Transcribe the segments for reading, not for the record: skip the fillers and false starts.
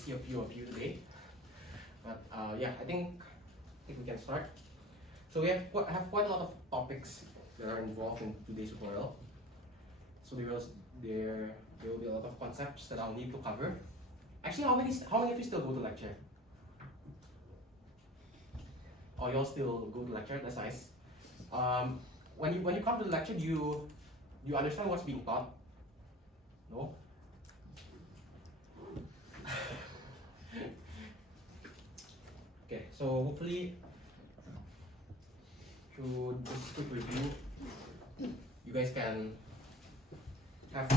see a few of you today. But yeah, I think we can start. So we have quite a lot of topics that are involved in today's tutorial. So there will be a lot of concepts that I'll need to cover. Actually, how many of you still go to lecture? Oh, you all still go to lecture? That's nice. When you come to the lecture, do you understand what's being taught? No? Okay, so hopefully through this quick review, you guys can have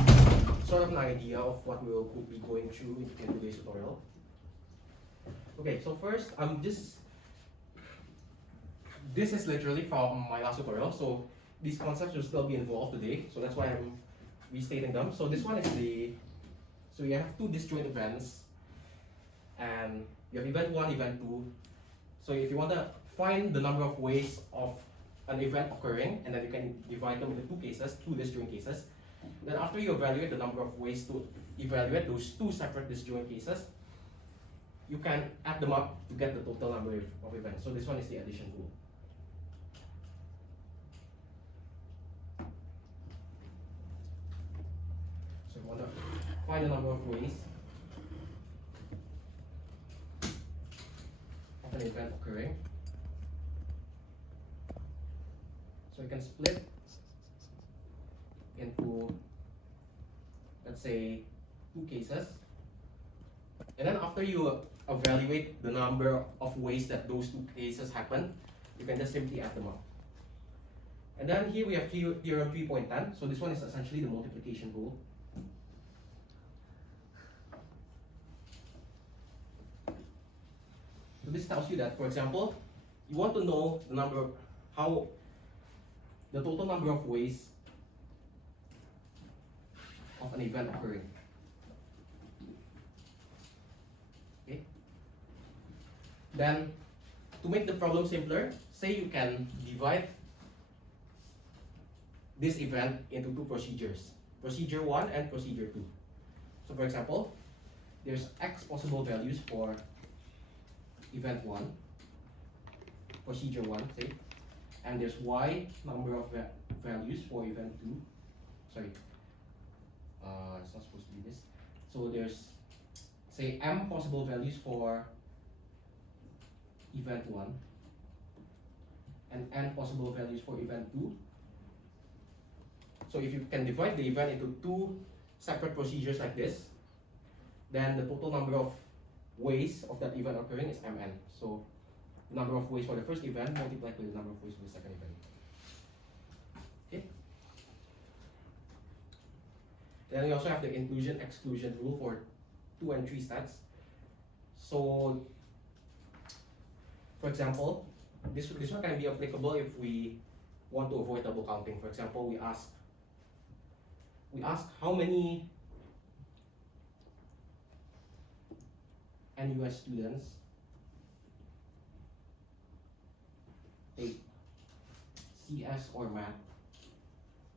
sort of an idea of what we will be going through in today's tutorial. Okay, so first, this is literally from my last tutorial, so these concepts will still be involved today, so that's why I'm restating them. So this one is so you have two disjoint events, and you have event 1, event 2. So if you want to find the number of ways of an event occurring, and then you can divide them into two disjoint cases. Then after you evaluate the number of ways to evaluate those two separate disjoint cases, you can add them up to get the total number of events. So this one is the addition rule. So you want to find the number of ways of an event occurring. So you can split into, let's say, two cases. And then after you evaluate the number of ways that those two cases happen, you can just simply add them up. And then here we have theorem 3.10. So this one is essentially the multiplication rule. So this tells you that, for example, you want to know the total number of ways of an event occurring. Okay. Then, to make the problem simpler, say you can divide this event into two procedures, procedure 1 and procedure 2. So for example, there's x possible values for event 1, procedure 1, say, and there's y number of values for event 2. Sorry, it's not supposed to be this. So there's, say, m possible values for event 1 and n possible values for event 2. So if you can divide the event into two separate procedures like this, then the total number of ways of that event occurring is mn. So the number of ways for the first event multiplied by the number of ways for the second event. Okay. Then we also have the inclusion-exclusion rule for 2 and 3 sets. So, for example, this one can be applicable if we want to avoid double counting. For example, we ask how many NUS students take CS or math.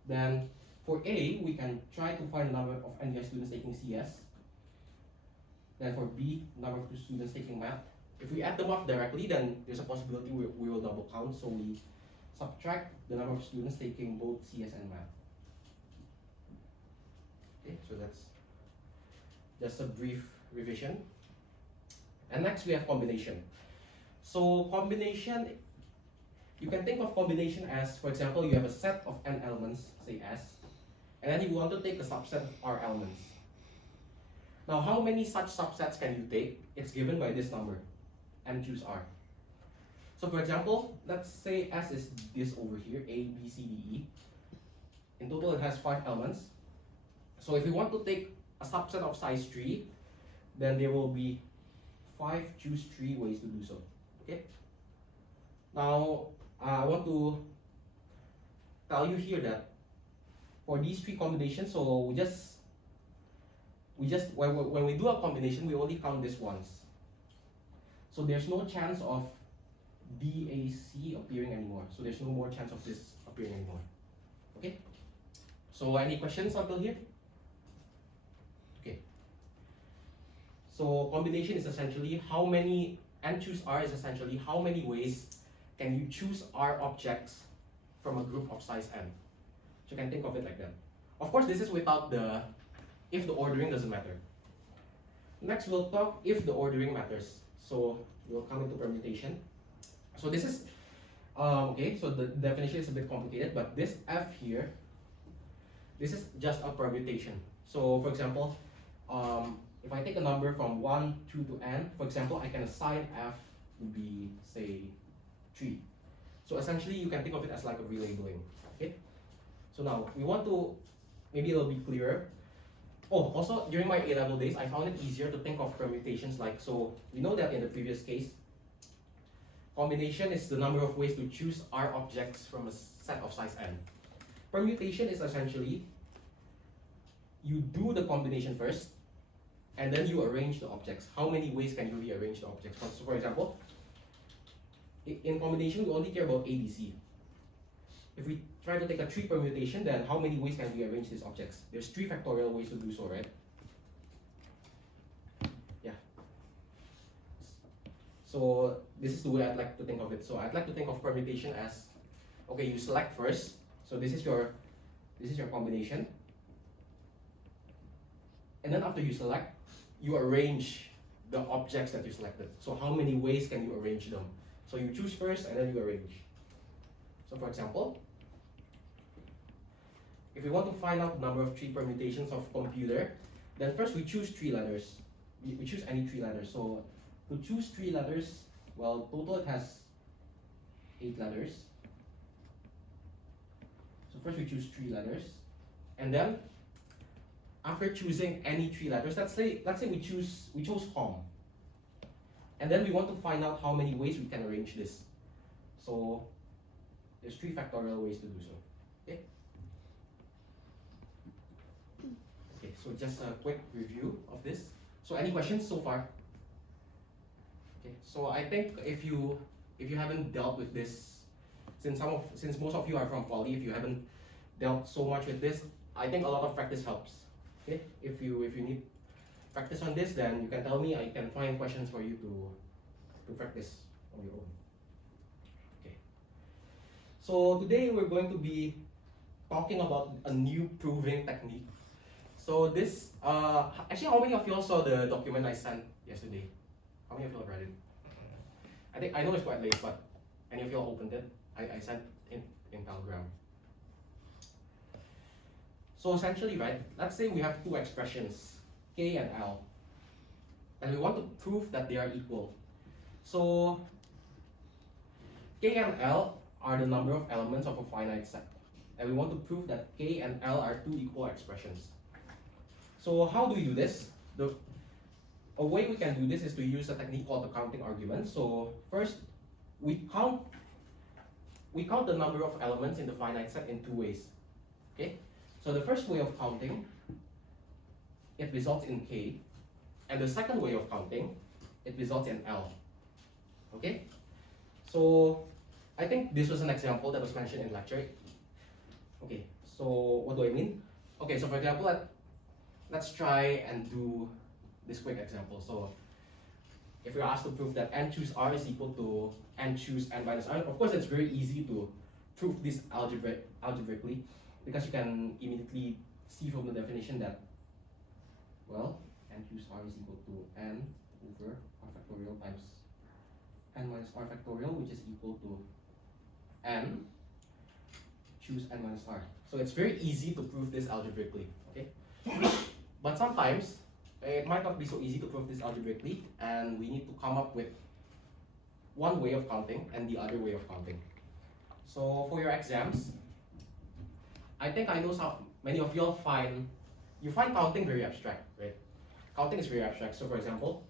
Then for A, we can try to find the number of NUS students taking CS. Then for B, number of students taking math. If we add them up directly, then there's a possibility we will double count, so we subtract the number of students taking both CS and math. Okay, so that's just a brief revision. And next we have combination. So combination, you can think of combination as, for example, you have a set of n elements, say S, and then you want to take a subset of R elements. Now, how many such subsets can you take? It's given by this number, m choose R. So for example, let's say S is this over here, A, B, C, D, E. In total, it has 5 elements. So if we want to take a subset of size 3, then there will be 5 choose 3 ways to do so. Okay. Now, I want to tell you here that for these 3 combinations, so we just when we do a combination, we only count this once. So there's no chance of BAC appearing anymore. So there's no more chance of this appearing anymore. Okay. So any questions until here? Okay. So combination is essentially how many, and choose R is essentially how many ways can you choose R objects from a group of size n. So you can think of it like that. Of course, this is without the, if the ordering doesn't matter. Next, we'll talk if the ordering matters. So we'll come into permutation. So this is, okay, so the definition is a bit complicated, but this F here, this is just a permutation. So for example, if I take a number from 1, 2 to n, for example, I can assign F to be, say, 3. So essentially, you can think of it as like a relabeling, okay? So now, we want to, maybe it'll be clearer. Oh, also, during my A-level days, I found it easier to think of permutations like, so we know that in the previous case, combination is the number of ways to choose R objects from a set of size n. Permutation is essentially, you do the combination first, and then you arrange the objects. How many ways can you rearrange the objects? So for example, in combination, we only care about ABC. If we try to take a 3 permutation, then how many ways can we arrange these objects? There's 3 factorial ways to do so, right? Yeah. So this is the way I'd like to think of it. So I'd like to think of permutation as, okay, you select first. So this is your combination. And then after you select, you arrange the objects that you selected. So how many ways can you arrange them? So you choose first and then you arrange. So for example, if we want to find out the number of 3 permutations of computer, then first we choose 3 letters. We choose any 3 letters. So to choose 3 letters, well, total it has 8 letters. So first we choose 3 letters, and then after choosing any 3 letters, let's say we chose home, and then we want to find out how many ways we can arrange this. So there's 3 factorial ways to do so. Okay. Okay. So just a quick review of this. So any questions so far? Okay. So I think if you haven't dealt with this, since most of you are from poly, if you haven't dealt so much with this, I think a lot of practice helps. Okay, if you need practice on this, then you can tell me. I can find questions for you to practice on your own. Okay. So today we're going to be talking about a new proving technique. So this, actually, how many of you all saw the document I sent yesterday? How many of you all read it? I know it's quite late, but any of you all opened it? I sent in Telegram. So essentially, right, let's say we have 2 expressions, K and L, and we want to prove that they are equal. So K and L are the number of elements of a finite set, and we want to prove that K and L are 2 equal expressions. So how do we do this? A way we can do this is to use a technique called the counting argument. So first, we count the number of elements in the finite set in 2 ways. Okay? So the first way of counting, it results in K, and the second way of counting, it results in L. Okay? So I think this was an example that was mentioned in lecture. Okay, so what do I mean? Okay, so for example, let's try and do this quick example. So if we're asked to prove that n choose R is equal to n choose n minus R, of course it's very easy to prove this algebraically, because you can immediately see from the definition that, well, n choose R is equal to n over R factorial times n minus R factorial, which is equal to n choose n minus R. So it's very easy to prove this algebraically, okay? But sometimes it might not be so easy to prove this algebraically, and we need to come up with one way of counting and the other way of counting. So for your exams, I think I know many of you all find counting very abstract, right? Counting is very abstract. So for example,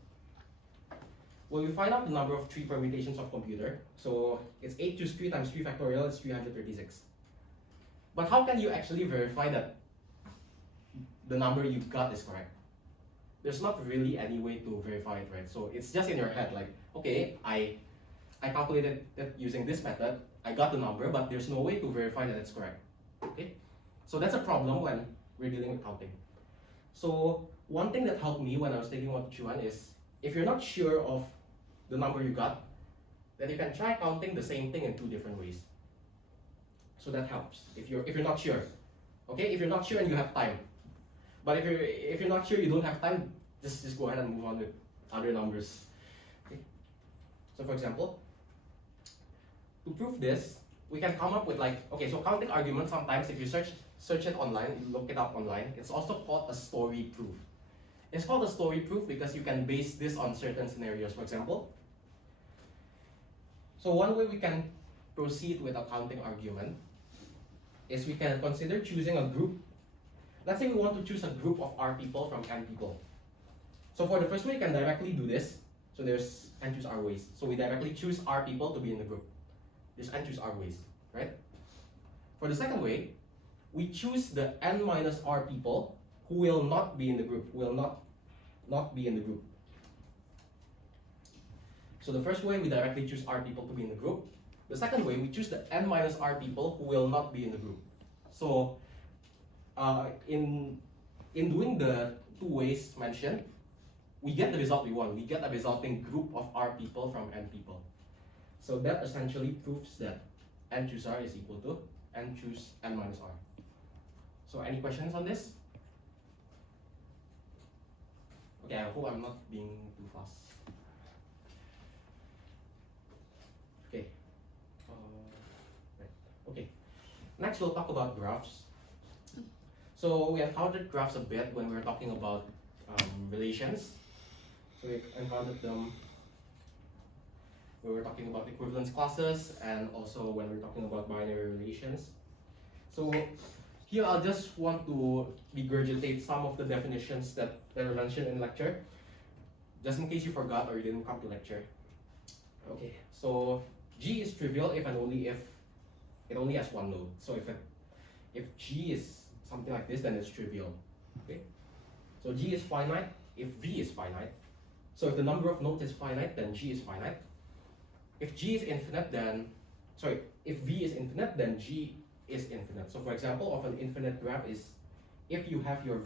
well, you find out the number of 3 permutations of computer. So it's 8 choose 3 times 3 factorial is 336. But how can you actually verify that the number you got is correct? There's not really any way to verify it, right? So it's just in your head, like, okay, I calculated it using this method, I got the number, but there's no way to verify that it's correct. Okay? So that's a problem when we're dealing with counting. So one thing that helped me when I was thinking what to choose is, if you're not sure of the number you got, then you can try counting the same thing in two different ways. So that helps if you're not sure. Okay, if you're not sure and you have time. But if you're not sure, you don't have time, just go ahead and move on with other numbers. Okay. So for example, to prove this, we can come up with like, okay, so counting argument, sometimes if you search it online, you look it up online, it's also called a story proof. It's called a story proof because you can base this on certain scenarios. For example, so one way we can proceed with a counting argument is we can consider choosing a group. Let's say we want to choose a group of R people from N people. So for the first way, you can directly do this. So there's N choose R ways. So we directly choose R people to be in the group. There's N choose R ways, right? For the second way, we choose the N minus R people who will not be in the group, who will not be in the group. So the first way, we directly choose R people to be in the group. The second way, we choose the N minus R people who will not be in the group. So in doing the two ways mentioned, we get the result we want. We get a resulting group of R people from N people. So that essentially proves that N choose R is equal to N choose N minus R. So any questions on this? Okay, I hope I'm not being too fast. Okay. Right. Okay. Next, we'll talk about graphs. So we encountered graphs a bit when we were talking about relations. So we encountered them when we were talking about equivalence classes and also when we were talking about binary relations. So here I'll just want to regurgitate some of the definitions that were mentioned in lecture, just in case you forgot or you didn't come to lecture. Okay, so G is trivial if and only if it only has one node. So if G is something like this, then it's trivial. Okay, so G is finite if V is finite. So if the number of nodes is finite, then G is finite. If G is infinite, then if V is infinite, then G is infinite. So for example, of an infinite graph is if you have your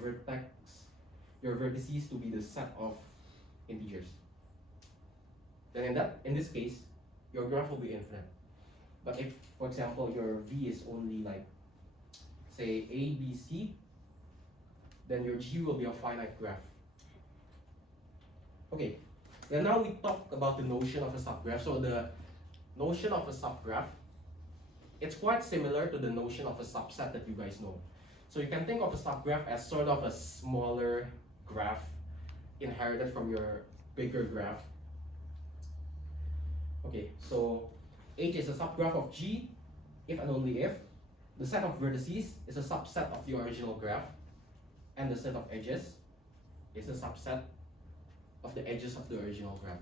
vertices to be the set of integers. Then in this case, your graph will be infinite. But if, for example, your V is only like, say, A, B, C, then your G will be a finite graph. Okay, then now we talk about the notion of a subgraph. So the notion of a subgraph, it's quite similar to the notion of a subset that you guys know. So you can think of a subgraph as sort of a smaller graph inherited from your bigger graph. Okay, so H is a subgraph of G if and only if the set of vertices is a subset of the original graph and the set of edges is a subset of the edges of the original graph.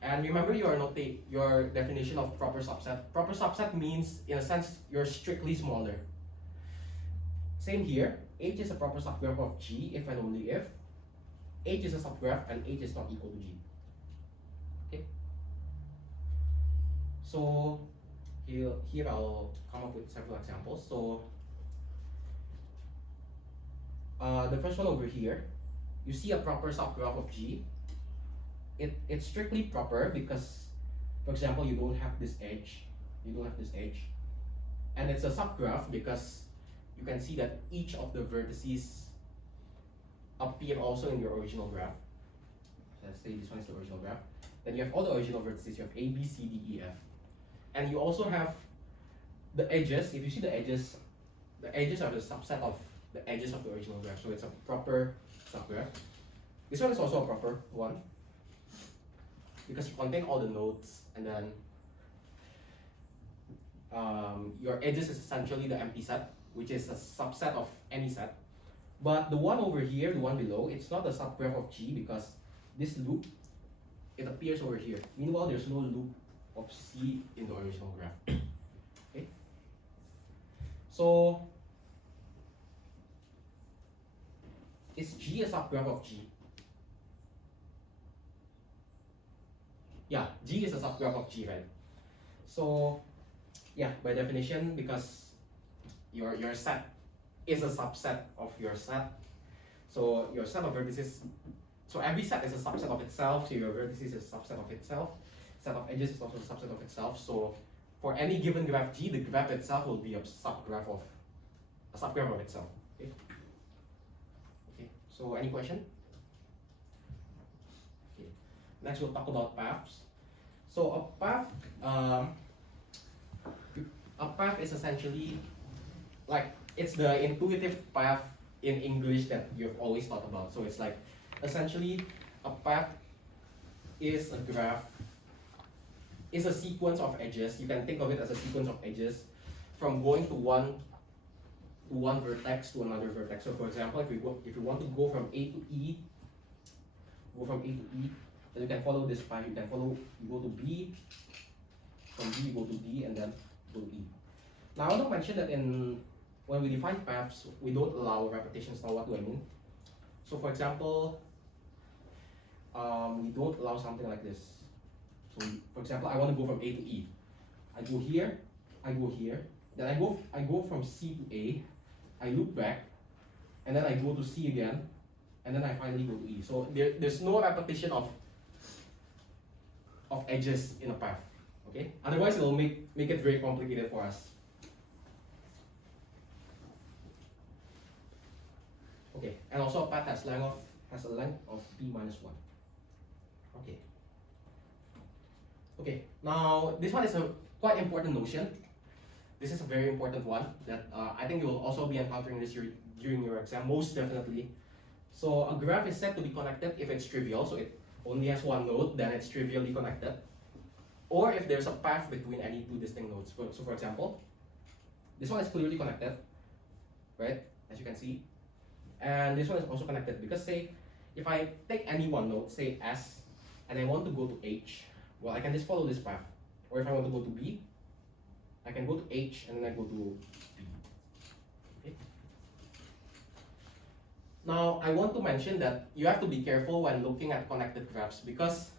And remember your definition of proper subset. Proper subset means, in a sense, you're strictly smaller. Same here, H is a proper subgraph of G if and only if H is a subgraph and H is not equal to G. Okay. So here I'll come up with several examples. So the first one over here, you see a proper subgraph of G. It's strictly proper because, for example, you don't have this edge, and it's a subgraph because you can see that each of the vertices appear also in your original graph. Let's say this one is the original graph. Then you have all the original vertices. You have A, B, C, D, E, F, and you also have the edges. If you see the edges are the subset of the edges of the original graph. So it's a proper subgraph. This one is also a proper one, because you contain all the nodes, and then your edges is essentially the empty set, which is a subset of any set. But the one over here, the one below, it's not a subgraph of G because this loop, it appears over here. Meanwhile, there's no loop of C in the original graph. Okay. So is G a subgraph of G? Yeah, G is a subgraph of G, right? So yeah, by definition, because your set is a subset of your set, So your set of vertices, so every set is a subset of itself, so your vertices is a subset of itself, set of edges is also a subset of itself. So for any given graph G, the graph itself will be a subgraph of itself. Okay. Okay. So any question? Okay. Next we'll talk about paths. So a path is essentially like it's the intuitive path in English that you've always thought about. So it's like essentially a path is a graph, is a sequence of edges. You can think of it as a sequence of edges from going to one vertex to another vertex. So for example, if you want to go from A to E, then you can follow this path. You go to B, from B you go to D, and then go to E. Now I want to mention that when we define paths, we don't allow repetitions. Now what do I mean? So for example, we don't allow something like this. So for example, I want to go from A to E. I go here, then I go from C to A, I loop back, and then I go to C again, and then I finally go to E. So there's no repetition of edges in a path. Okay? Otherwise it will make it very complicated for us. Okay, and also a path has a length of p minus 1. Okay. Okay, now this one is a quite important notion. This is a very important one that I think you will also be encountering this during your exam, most definitely. So a graph is said to be connected if it's trivial, so it only has one node, then it's trivially connected. Or if there's a path between any two distinct nodes. So for example, this one is clearly connected, right, as you can see. And this one is also connected because say, if I take any one node, say S, and I want to go to H, well, I can just follow this path. Or if I want to go to B, I can go to H and then I go to B. Okay. Now, I want to mention that you have to be careful when looking at connected graphs because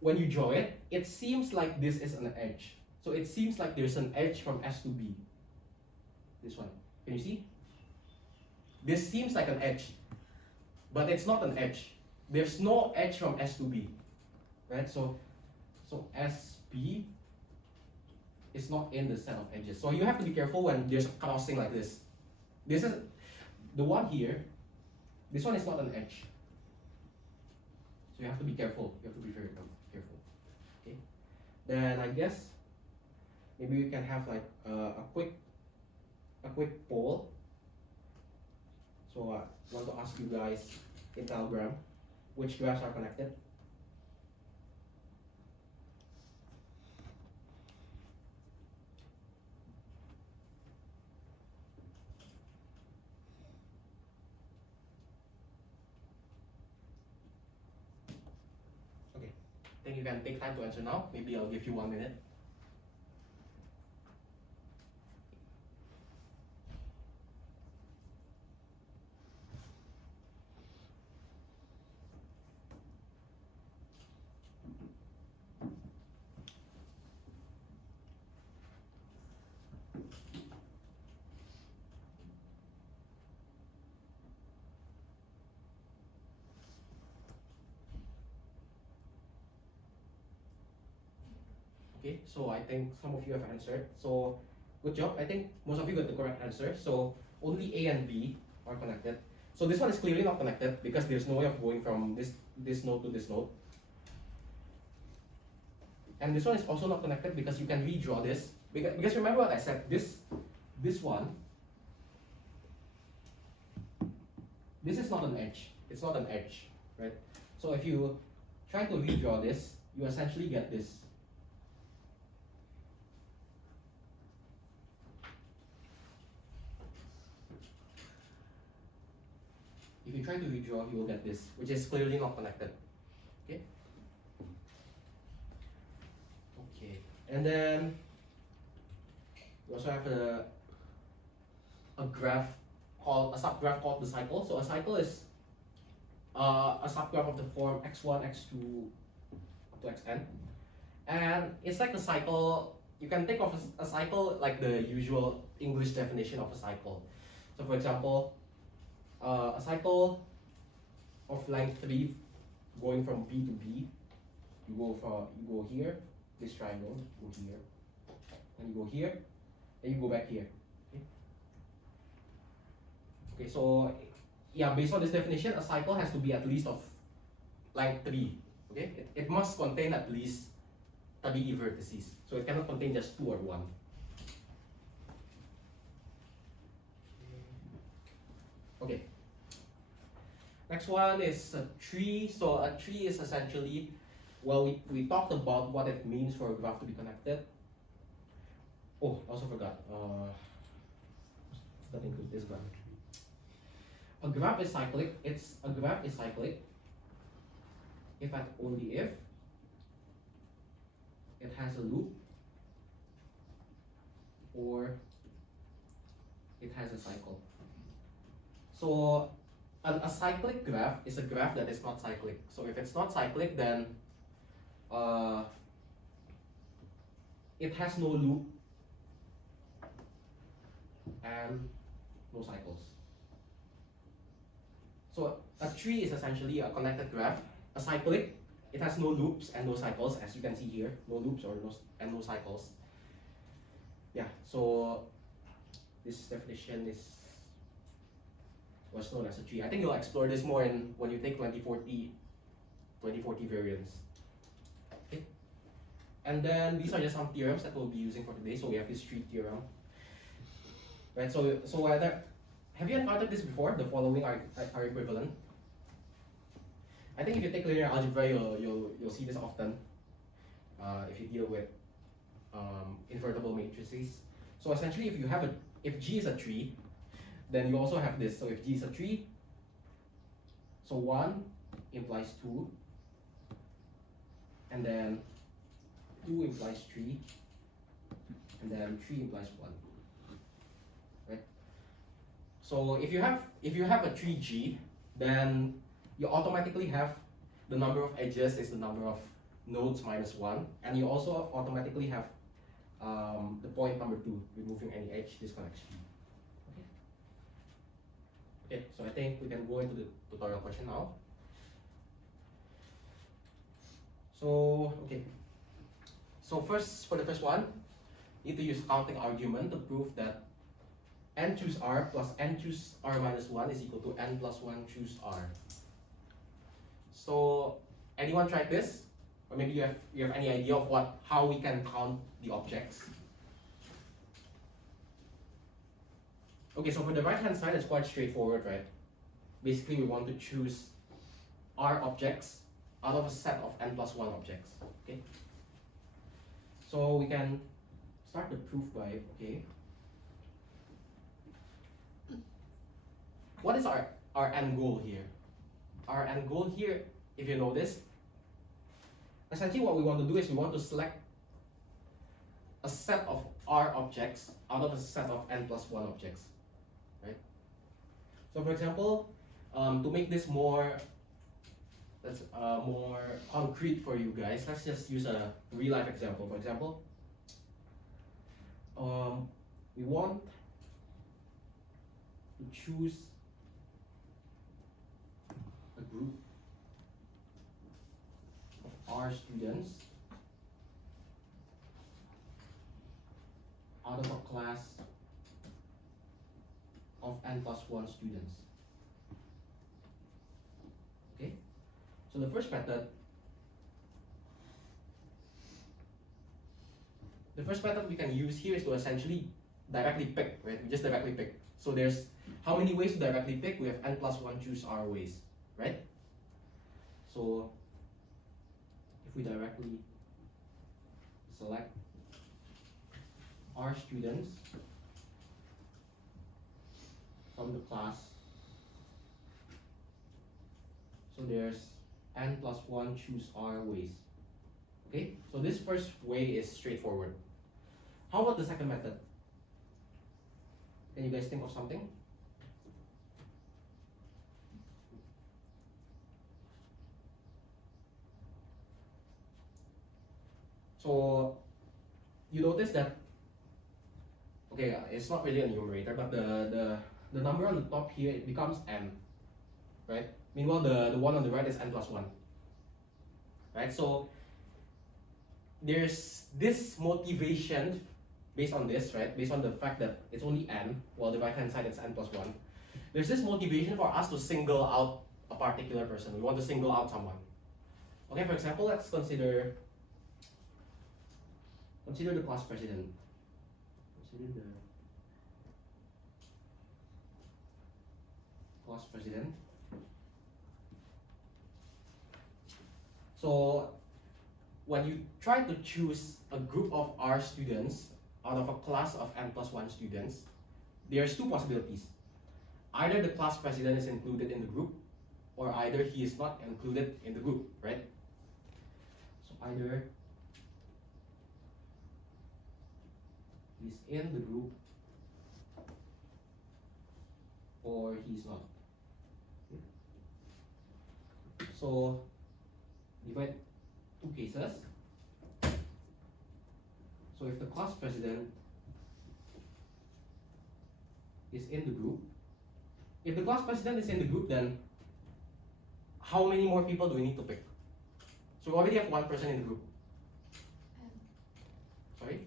when you draw it, it seems like this is an edge. So it seems like there's an edge from S to B. This one. Can you see? This seems like an edge, but it's not an edge. There's no edge from S to B, right? So SB is not in the set of edges. So you have to be careful when there's a crossing like this. This is the one here. This one is not an edge. So you have to be careful. You have to be very careful. Okay. Then I guess maybe we can have like a quick poll. So I want to ask you guys in Telegram which graphs are connected. Okay, I think you can take time to answer now. Maybe I'll give you 1 minute. Okay, so I think some of you have answered. So good job. I think most of you got the correct answer. So only A and B are connected. So this one is clearly not connected because there's no way of going from this node to this node. And this one is also not connected because you can redraw this. Because remember what I said, this one, this is not an edge. It's not an edge, right? So if you try to redraw this, you essentially get this. If you try to redraw, you will get this, which is clearly not connected. Okay? Okay. And then we also have a graph called a subgraph called the cycle. So a cycle is a subgraph of the form x1, x2 up to xn. And it's like a cycle. You can think of a cycle like the usual English definition of a cycle. So for example, a cycle of length 3 going from B to B. You go here, this triangle, go here, and you go here, and you go back here. Okay, so yeah, based on this definition, a cycle has to be at least of length 3. Okay, it must contain at least 3 vertices. So it cannot contain just 2 or 1. Okay. Next one is a tree. So a tree is essentially, well, we talked about what it means for a graph to be connected. Oh, I also forgot. That includes this graph. A graph is cyclic. A graph is cyclic if and only if it has a loop or it has a cycle. So a cyclic graph is a graph that is not cyclic. So if it's not cyclic, then it has no loop and no cycles. So a tree is essentially a connected graph. A cyclic, it has no loops and no cycles, as you can see here. No loops or no cycles. Yeah, so this definition was known as a tree. I think you'll explore this more when you take 2040 variants. Okay. And then these are just some theorems that we'll be using for today. So we have this tree theorem. Right, so have you encountered this before? The following are equivalent. I think if you take linear algebra, you'll see this often. If you deal with invertible matrices. So essentially, if G is a tree, then you also have this. So if G is a tree, so 1 implies 2, and then 2 implies 3, and then 3 implies 1. Right? So if you have a tree G, then you automatically have the number of edges is the number of nodes minus 1, and you also automatically have the point number 2, removing any edge disconnection. Okay, so I think we can go into the tutorial question now. So, okay. So for the first one, you need to use counting argument to prove that n choose r plus n choose r minus 1 is equal to n plus 1 choose r. So, anyone tried this? Or maybe you have any idea of how we can count the objects? Okay, so for the right hand side, it's quite straightforward, right? Basically, we want to choose r objects out of a set of n plus 1 objects. Okay. So we can start the proof by, okay. What is our end goal here? Our end goal here, if you notice, essentially what we want to do is we want to select a set of r objects out of a set of n plus 1 objects. Right? So for example, to make this more concrete for you guys, let's just use a real life example. For example, we want to choose a group of R students out of a class of n plus 1 students. Okay, so the first method we can use here is to essentially directly pick, right? We just directly pick. So there's how many ways to directly pick? We have n plus 1 choose r ways, right? So if we directly select r students from the class, so there's n plus 1 choose r ways. Okay, so this first way is straightforward. How about the second method? Can you guys think of something? So you notice that, okay, it's not really a numerator, but the the number on the top here, it becomes n, right? Meanwhile, the one on the right is n plus 1, right? So there's this motivation based on this, right? Based on the fact that it's only n, while the right hand side is n plus 1. There's this motivation for us to single out a particular person. We want to single out someone. Okay, for example, let's consider the class president. Consider the class president. So when you try to choose a group of R students out of a class of n plus 1 students, there's two possibilities. Either the class president is included in the group, or either he is not included in the group, right? So either he's in the group or he's not. So divide two cases. So if the class president is in the group, if the class president is in the group, then how many more people do we need to pick? So we already have one person in the group. Sorry?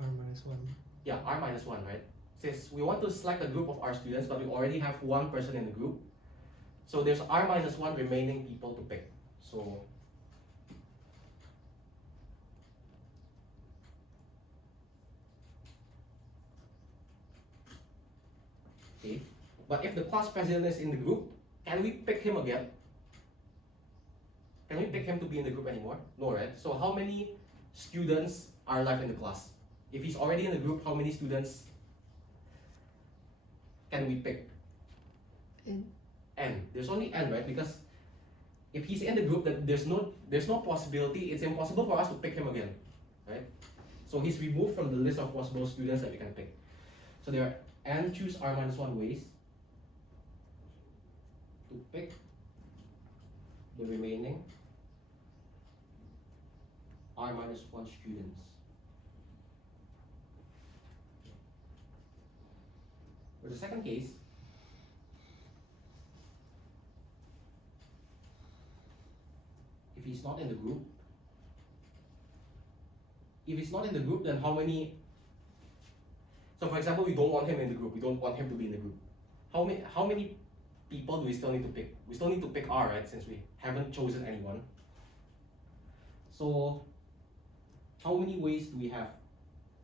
R minus 1. Yeah, R minus 1, right? Since we want to select a group of R students, but we already have one person in the group, so there's R minus 1 remaining people to pick. So okay, but if the class president is in the group, can we pick him again? Can we pick him to be in the group anymore? No, right? So how many students are left in the class? If he's already in the group, how many students can we pick? N. N. There's only n, right? Because if he's in the group, then there's no possibility. It's impossible for us to pick him again, right? So he's removed from the list of possible students that we can pick. So there are n choose R minus 1 ways to pick the remaining R minus 1 students. For the second case, if he's not in the group, then how many? So for example, we don't want him in the group. We don't want him to be in the group. How many people do we still need to pick? We still need to pick R, right? Since we haven't chosen anyone. So how many ways do we have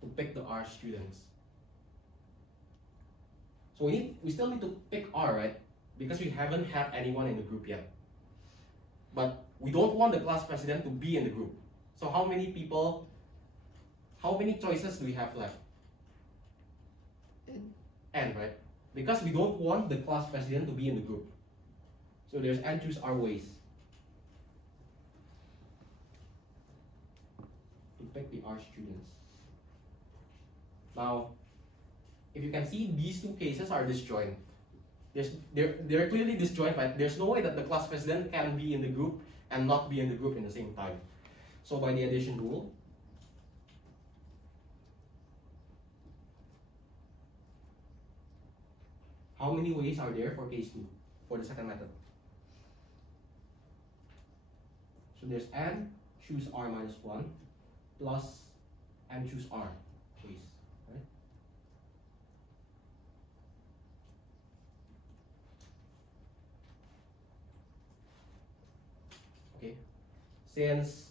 to pick the R students? So we still need to pick R, right? Because we haven't had anyone in the group yet. But we don't want the class president to be in the group. So how many choices do we have left? N, right? Because we don't want the class president to be in the group. So there's n choose R ways to pick the R students. Now, if you can see, these two cases are disjoint. They're clearly disjoint, right? There's no way that the class president can be in the group and not be in the group in the same time. So by the addition rule, how many ways are there for case 2, for the second method? So there's n choose R minus 1 plus n choose R ways, right? Okay, since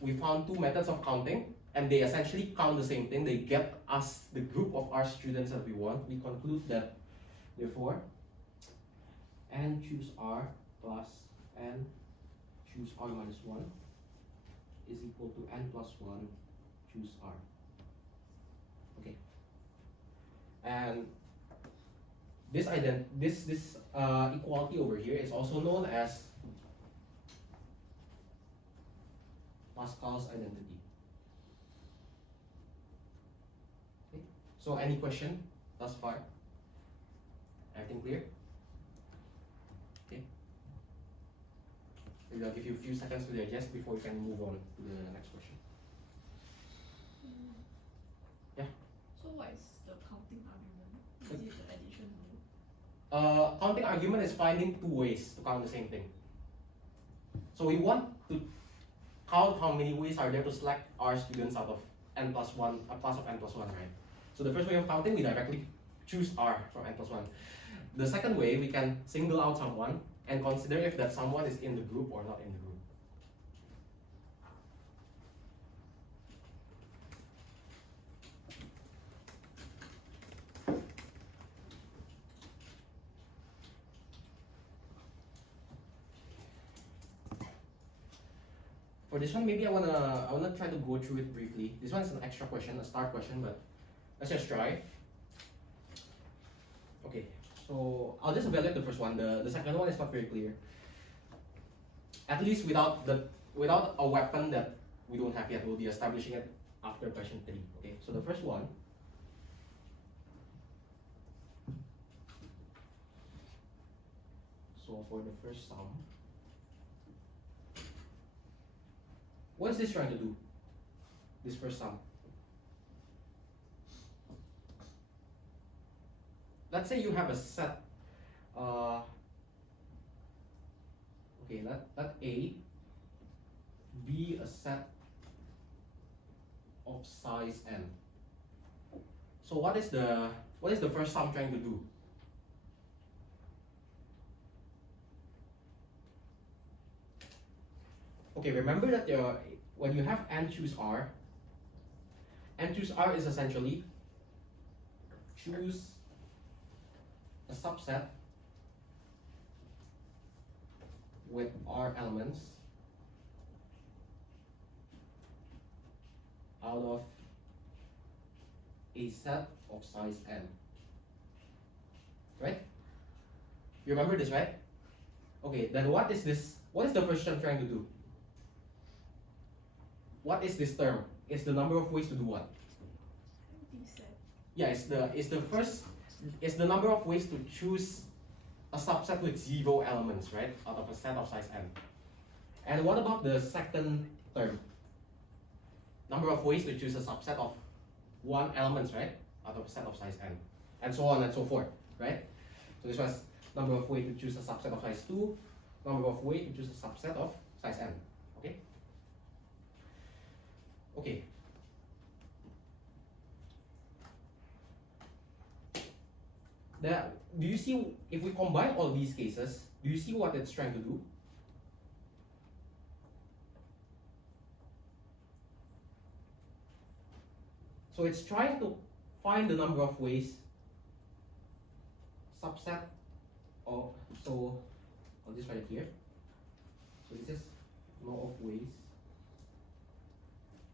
we found two methods of counting and they essentially count the same thing, they get us the group of R students that we want, we conclude that therefore n choose R plus n choose R minus 1 is equal to n plus 1 choose R. Okay, and this equality over here is also known as Pascal's identity. Okay. So any question thus far? Everything clear? Okay. Maybe I'll give you a few seconds to digest before we can move on to the next question. Is it the addition rule? Counting argument is finding two ways to count the same thing. So we want to count how many ways are there to select R students out of n plus 1, a class of n plus 1, right? So the first way of counting, we directly choose R from n plus 1. The second way, we can single out someone and consider if that someone is in the group or not in the group. For this one, maybe I wanna try to go through it briefly. This one is an extra question, a start question, but let's just try. Okay, so I'll just evaluate the first one. The second one is not very clear. At least without a weapon that we don't have yet, we'll be establishing it after question 3. Okay, so the first one. So for the first sum, what is this trying to do? This first sum. Let's say you have a set. Okay, let A be a set of size n. So what is the first sum trying to do? Okay, remember that when you have n choose R is essentially choose a subset with R elements out of a set of size n. Right? You remember this, right? Okay, then what is this? What is the first term trying to do? What is this term? It's the number of ways to do what? Yeah, it's the number of ways to choose a subset with 0 elements, right? Out of a set of size n. And what about the second term? Number of ways to choose a subset of 1 elements, right? Out of a set of size n. And so on and so forth, right? So this was number of ways to choose a subset of size 2, number of ways to choose a subset of size n. Okay? Okay. Do you see, if we combine all these cases, do you see what it's trying to do? So it's trying to find the number of ways, subset of, so I'll just write it here. So this is law of ways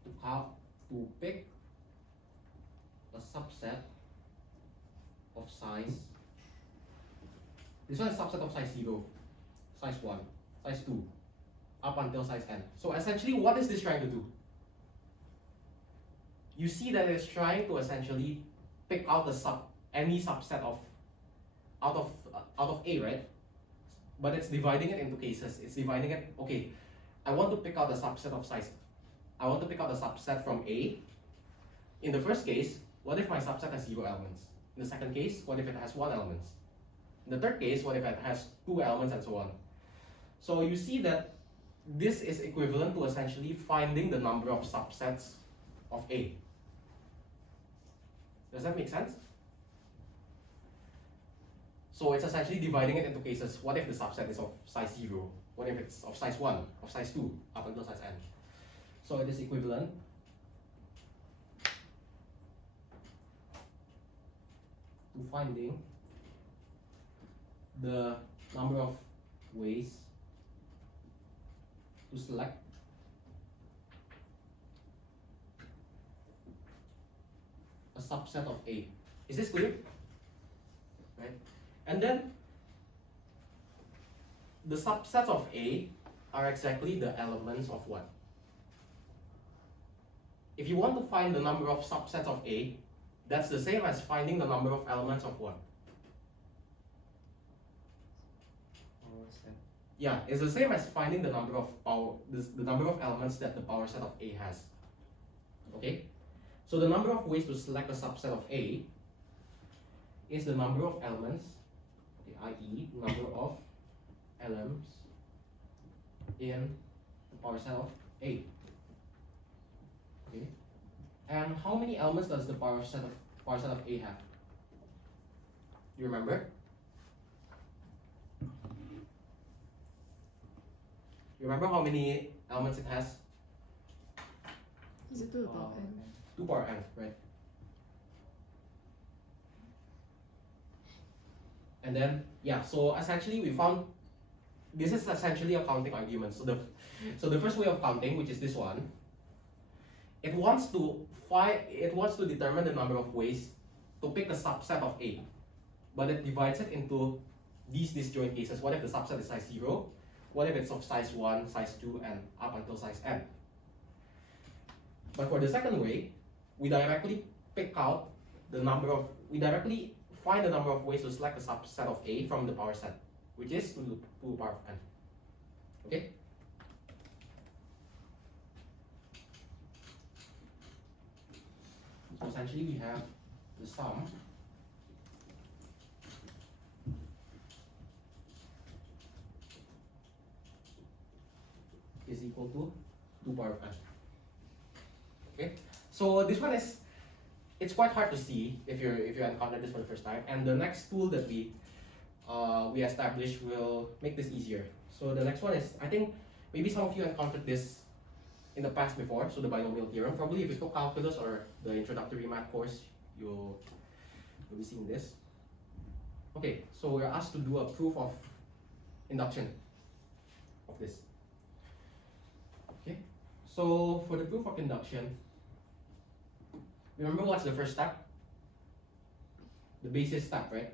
to pick a subset of size. This one is subset of size 0, size 1, size 2, up until size n. So essentially, what is this trying to do? You see that it's trying to essentially pick out any subset of out of A, right? But it's dividing it into cases. It's dividing it. Okay, I want to pick out a subset of size. I want to pick out a subset from A. In the first case, what if my subset has 0 elements? In the second case, what if it has 1 element? In the third case, what if it has 2 elements, and so on? So you see that this is equivalent to essentially finding the number of subsets of A. Does that make sense? So it's essentially dividing it into cases. What if the subset is of size 0? What if it's of size 1, of size 2, up until size n? So it is equivalent to finding the number of ways to select a subset of A. Is this clear? Right? And then the subsets of A are exactly the elements of what? If you want to find the number of subsets of A, that's the same as finding the number of elements of what? Yeah, it's the same as finding the number of the number of elements that the power set of A has. Okay? So the number of ways to select a subset of A is the number of elements, okay, i.e. number of elements in the power set of A. Okay. And how many elements does the power set of A have? Do you remember? You remember how many elements it has? Is it 2 to the power n? 2 power n, right? And then, yeah, so essentially we found this is essentially a counting argument. So the first way of counting, which is this one, it wants to determine the number of ways to pick a subset of A, but it divides it into these disjoint cases. What if the subset is size 0? What if it's of size 1, size 2, and up until size n? But for the second way, we directly find the number of ways to select a subset of A from the power set, which is 2 to the power of n. Okay? So essentially we have the sum is equal to 2 power of n. Okay? So this one is, it's quite hard to see if you encounter this for the first time, and the next tool that we establish will make this easier. So the next one is, I think maybe some of you encountered this in the past before, so the binomial theorem. Probably if you took calculus or the introductory math course, you'll be seeing this. Okay, so we're asked to do a proof of induction of this. Okay, so for the proof of induction, remember what's the first step? The basis step, right?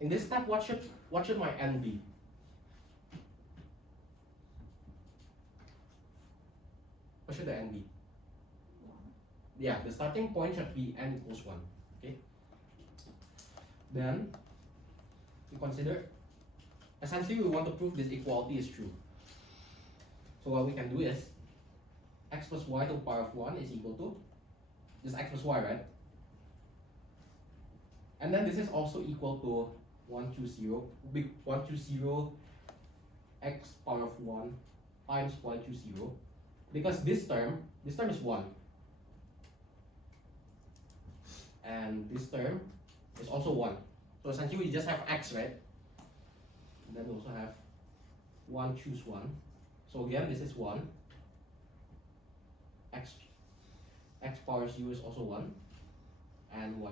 In this step, what should my n be? What should the n be? 1. Yeah, the starting point should be n equals 1. Okay. Then we consider, essentially we want to prove this equality is true. So what we can do is x plus y to the power of 1 is equal to just x plus y, right? And then this is also equal to 120 x power of 1 times y20, because this term is 1, and this term is also 1. So essentially we just have x, right? And then we also have 1 choose 1. So again, this is 1. X power 0 is also 1, and y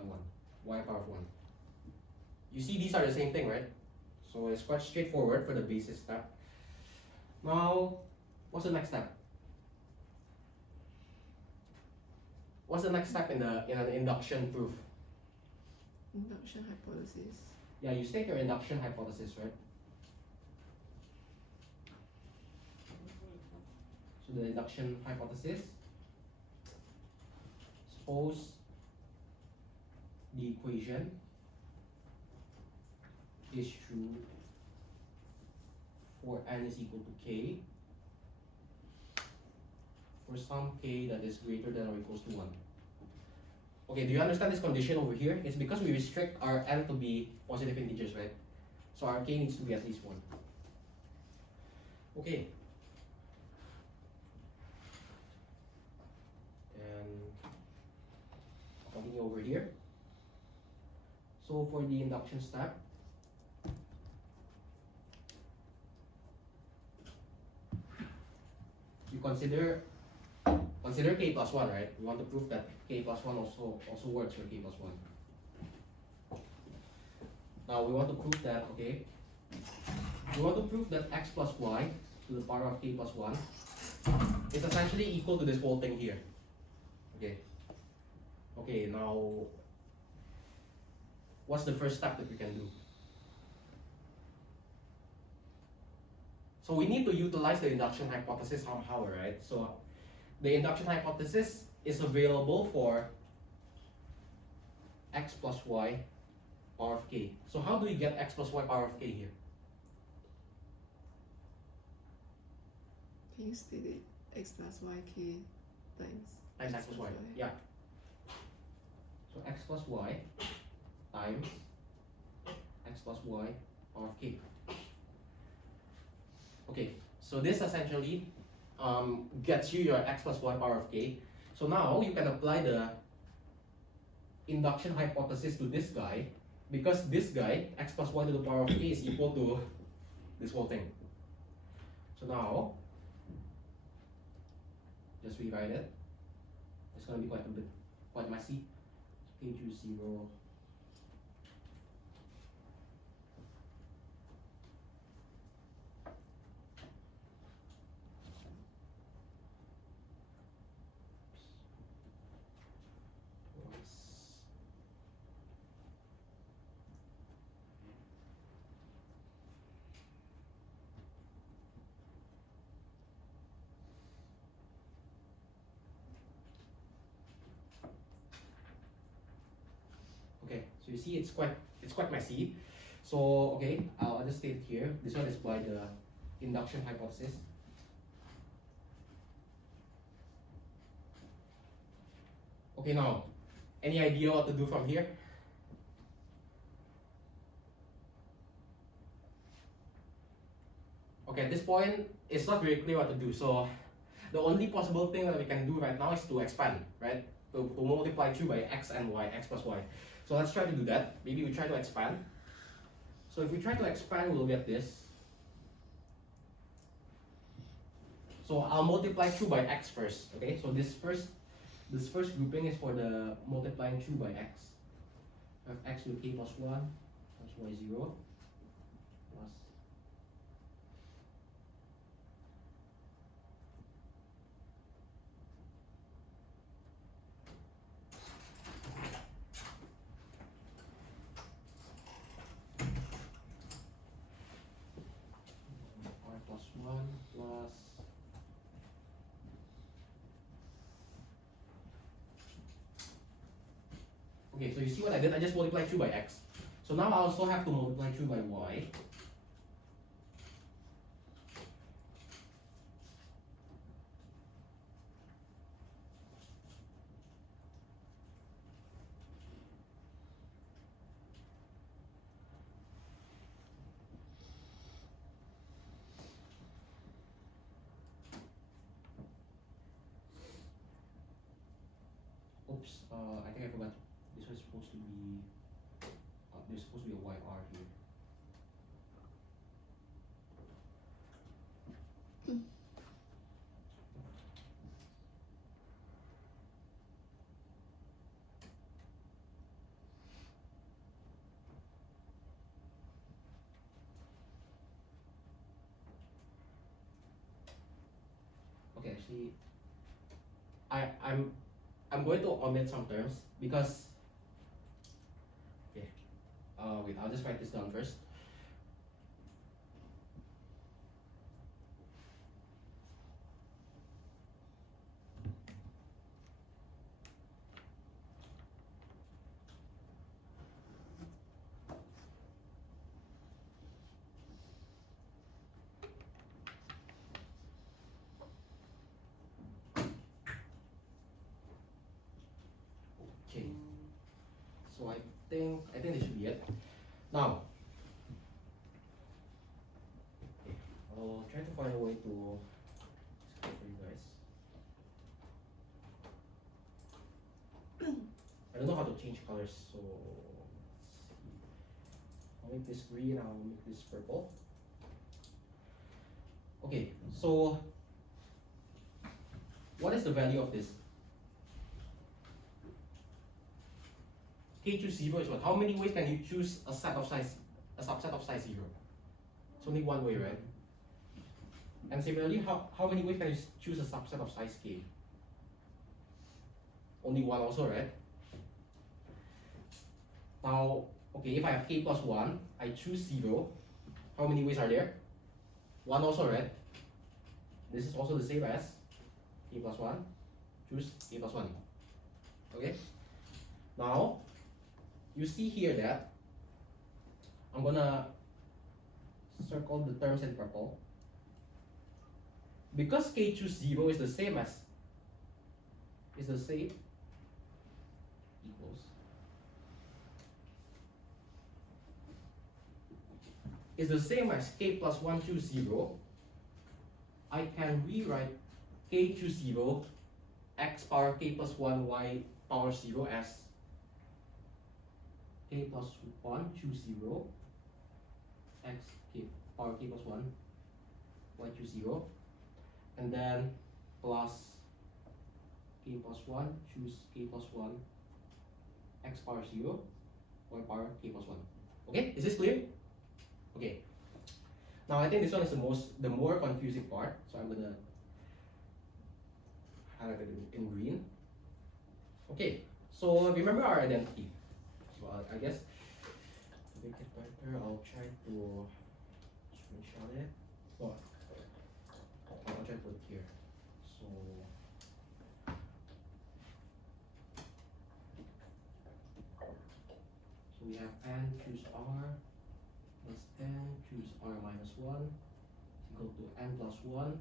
power of 1. You see, these are the same thing, right? So it's quite straightforward for the basis step. Now, what's the next step? What's the next step in an induction proof? Induction hypothesis. Yeah, you state your induction hypothesis, right? So the induction hypothesis, suppose the equation is true for n is equal to k for some k that is greater than or equals to 1. Okay, do you understand this condition over here? It's because we restrict our n to be positive integers, right? So our k needs to be at least 1. Okay. And continue over here. So for the induction step, you consider k plus 1, right? We want to prove that k plus 1 also works for k plus 1. Now we want to prove that, okay, we want to prove that x plus y to the power of k plus 1 is essentially equal to this whole thing here. Okay, now what's the first step that we can do? So we need to utilize the induction hypothesis somehow, right? So the induction hypothesis is available for x plus y power of k. So how do we get x plus y power of k here? Can you state it? X plus y k times Times x plus y. Yeah. So x plus y times x plus y power of k. Okay, so this essentially gets you your x plus y power of k. So now you can apply the induction hypothesis to this guy, because this guy, x plus y to the power of k, is equal to this whole thing. So now, just rewrite it. It's going to be quite messy. K choose 0. Okay, so you see it's quite messy. So okay, I'll just state it here. This one is by the induction hypothesis. Okay, now any idea what to do from here? Okay, at this point it's not very clear what to do. So the only possible thing that we can do right now is to expand, right? To multiply 2 by x and y, x plus y. So let's try to do that. Maybe we try to expand. So if we try to expand, we'll get this. So I'll multiply 2 by x first. Okay, so this first grouping is for the multiplying 2 by x. I have x with k plus 1 plus y 0 plus y plus 1 plus okay, so you see what I did? I just multiplied 2 by x. So now I also have to multiply 2 by y. Oops, I think I forgot. This was supposed to be, there's supposed to be a YR here. Okay, actually, I'm going to omit some terms because okay. Wait, I'll just write this down first. Okay. So I think this should be it. Now, okay, I'll try to find a way to for you guys. I don't know how to change colors, so let's see. I'll make this green, I'll make this purple. Okay, so what is the value of this? K choose 0 is what? How many ways can you choose a subset of size 0? It's only one way, right? And similarly, how many ways can you choose a subset of size k? Only one also, right? Now, okay, if I have k plus 1, I choose 0. How many ways are there? 1 also, right? This is also the same as k plus 1. Choose k plus 1. Okay? Now, you see here that I'm gonna circle the terms in purple. Because k choose 0 is the same equals is the same as k plus 1 choose 0, I can rewrite k choose 0 x power k plus 1 y power 0 as k plus 1 choose 0 x k power k plus 1 y choose 0, and then plus k plus 1 choose k plus 1 x power 0 y power k plus 1. Okay, is this clear? Okay. Now I think this one is the more confusing part, so I'm gonna highlight it in green. Okay, so remember our identity. So I guess to make it better, I'll try to screenshot it. Oh, I'll try to put it here. So we have n choose r plus n choose r minus 1 is equal to n plus 1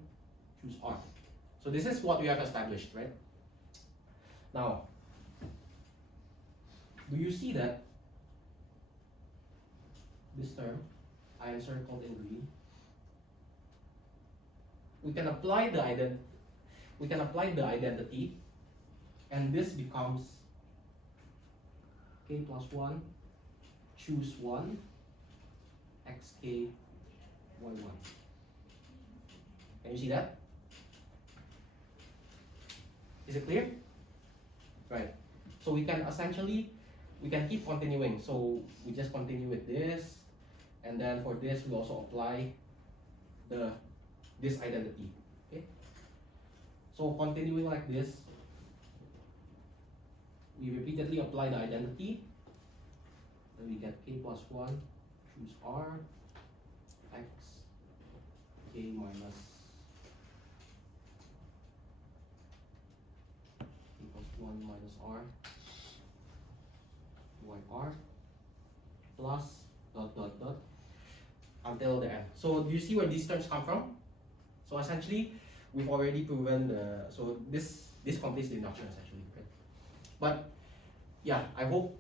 choose r. So this is what we have established, right? Now, do you see that this term I encircled in green? We can apply the identity, and this becomes k plus 1 choose 1 xk y1. Can you see that? Is it clear? Right. So we can keep continuing. So we just continue with this, and then for this we also apply this identity. Okay. So continuing like this, we repeatedly apply the identity. Then we get k plus 1 choose r x k minus k plus 1 minus r y r plus dot dot dot until the end. So do you see where these terms come from? So essentially we've already proven this completes the induction essentially, right? But yeah, I hope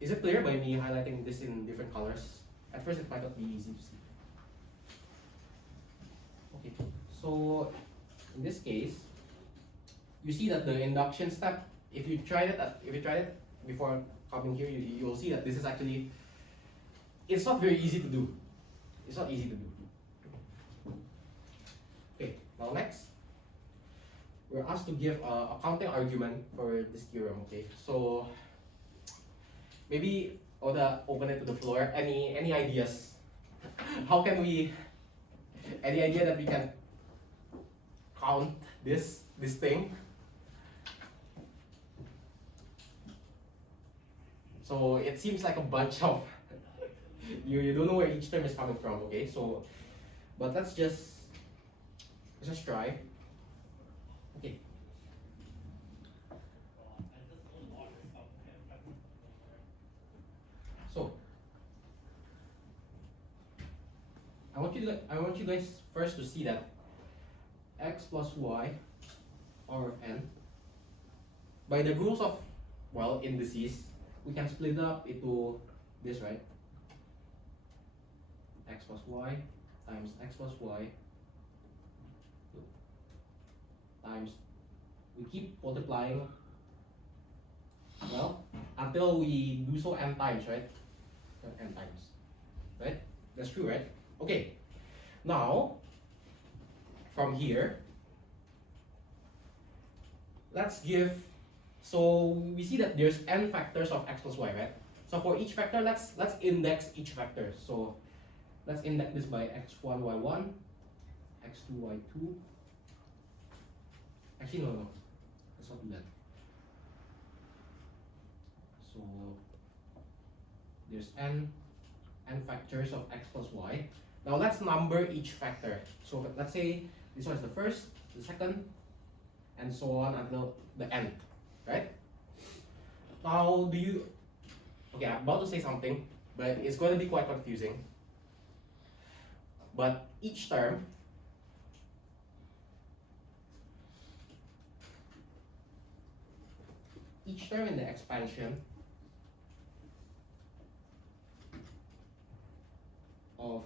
is it clear by me highlighting this in different colors? At first it might not be easy to see. Okay, so in this case, you see that the induction step, if you tried it before coming here, you'll see that this is actually, it's not very easy to do. It's not easy to do. Okay, now next, we're asked to give a counting argument for this theorem. Okay, so maybe Oda, open it to the floor. Any ideas? How can we? Any idea that we can count this thing? So it seems like a bunch of you don't know where each term is coming from. Okay, so but let's just try. Okay. So I want you guys first to see that x plus y power of n, by the rules of, well, indices, we can split it up into this, right? X plus y times x plus y times, we keep multiplying, well, until we do so n times, right? N times, right? That's true, right? Okay, now from here, let's give, so we see that there's n factors of x plus y, right? So for each factor, let's index each factor. So let's index this by x1, y1, x2, y2. Actually, no, let's not do that. So there's n factors of x plus y. Now let's number each factor. So let's say this one is the first, the second, and so on until the nth, right? Now okay, I'm about to say something, but it's going to be quite confusing. But each term in the expansion of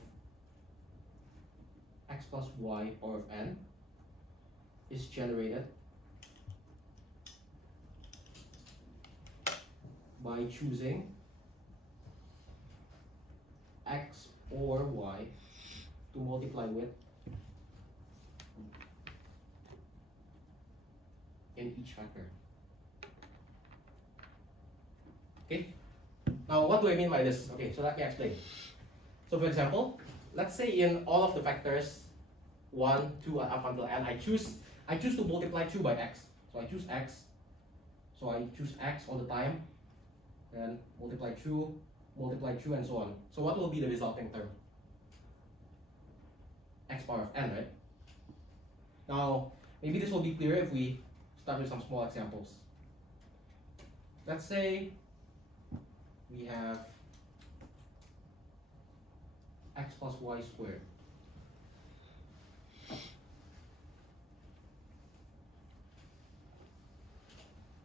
x plus y power of n is generated by choosing x or y to multiply with in each factor. Okay, now what do I mean by this? Okay, so let me explain. So for example, let's say in all of the factors 1, 2 up until n, I choose to multiply 2 by x. So I choose x. So I choose x all the time, and multiply 2, and so on. So what will be the resulting term? X power of n, right? Now, maybe this will be clearer if we start with some small examples. Let's say we have x plus y squared.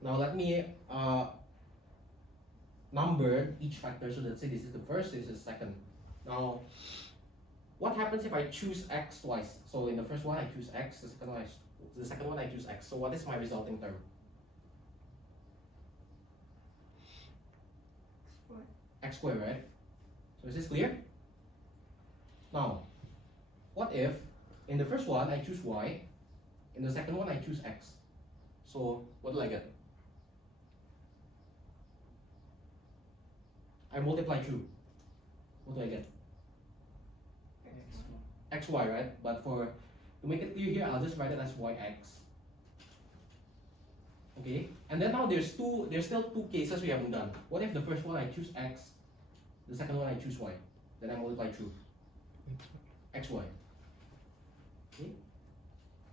Now let me number each factor. So let's say this is the first, this is the second. Now, what happens if I choose x twice? So in the first one I choose x, the second one I choose x. So what is my resulting term? X squared, right? So is this clear? Now, what if in the first one I choose y, in the second one I choose x? So what do I get? I multiply 2. What do I get? xy, right? But to make it clear here, I'll just write it as yx. Okay, and then now there's still two cases we haven't done. What if the first one I choose x, the second one I choose y, then I multiply 2, xy. Okay,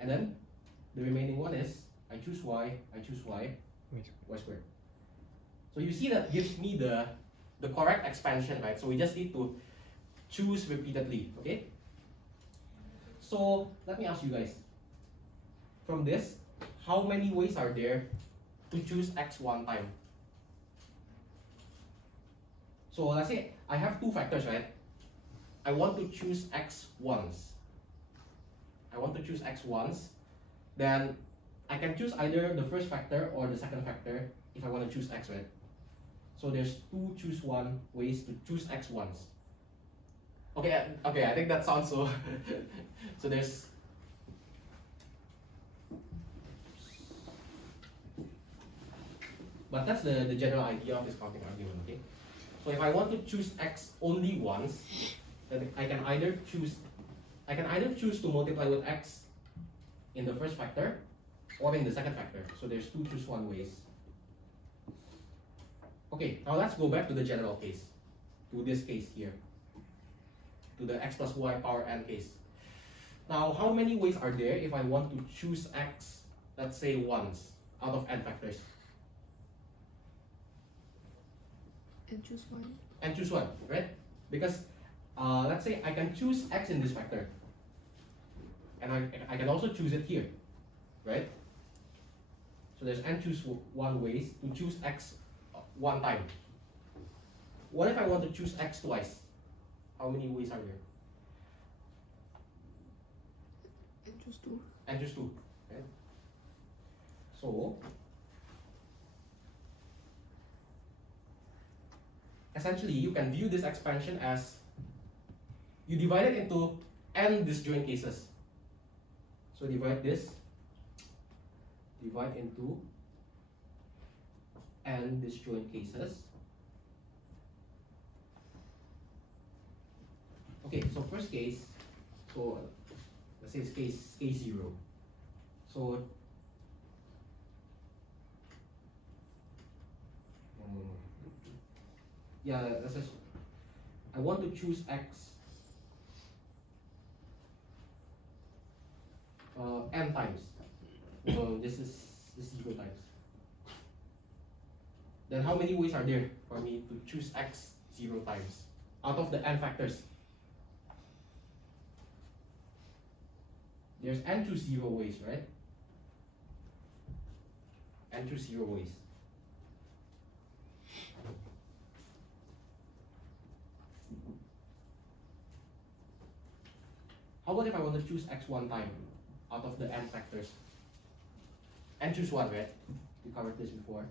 and then the remaining one is I choose y, y squared. So you see that gives me the correct expansion, right? So we just need to choose repeatedly. Okay. So let me ask you guys, from this, how many ways are there to choose x one time? So let's say I have two factors, right? I want to choose x once. Then I can choose either the first factor or the second factor if I want to choose x, right? So there's two choose one ways to choose x once. Okay, I think that sounds so. So there's. But that's the general idea of this counting argument, okay? So if I want to choose x only once, then I can either choose to multiply with x in the first factor or in the second factor. So there's two choose one ways. Okay, now let's go back to the general case, to this case here, to the x plus y power n case. Now, how many ways are there if I want to choose x, let's say once, out of n factors? And choose one. And choose one, right? Because let's say I can choose x in this factor, and I can also choose it here, right? So there's n choose one ways to choose x one time. What if I want to choose x twice? How many ways are there? And choose two. And choose two, right? So essentially you can view this expansion as you divide it into n disjoint cases. So divide into n disjoint cases. Okay, so first case, so let's say it's case 0. So yeah, I want to choose x n times. So this is 0 times. Then how many ways are there for me to choose x 0 times out of the n factors? There's n choose 0 ways, right? N choose 0 ways. How about if I want to choose x one time out of the n factors? And choose one, right? We covered this before.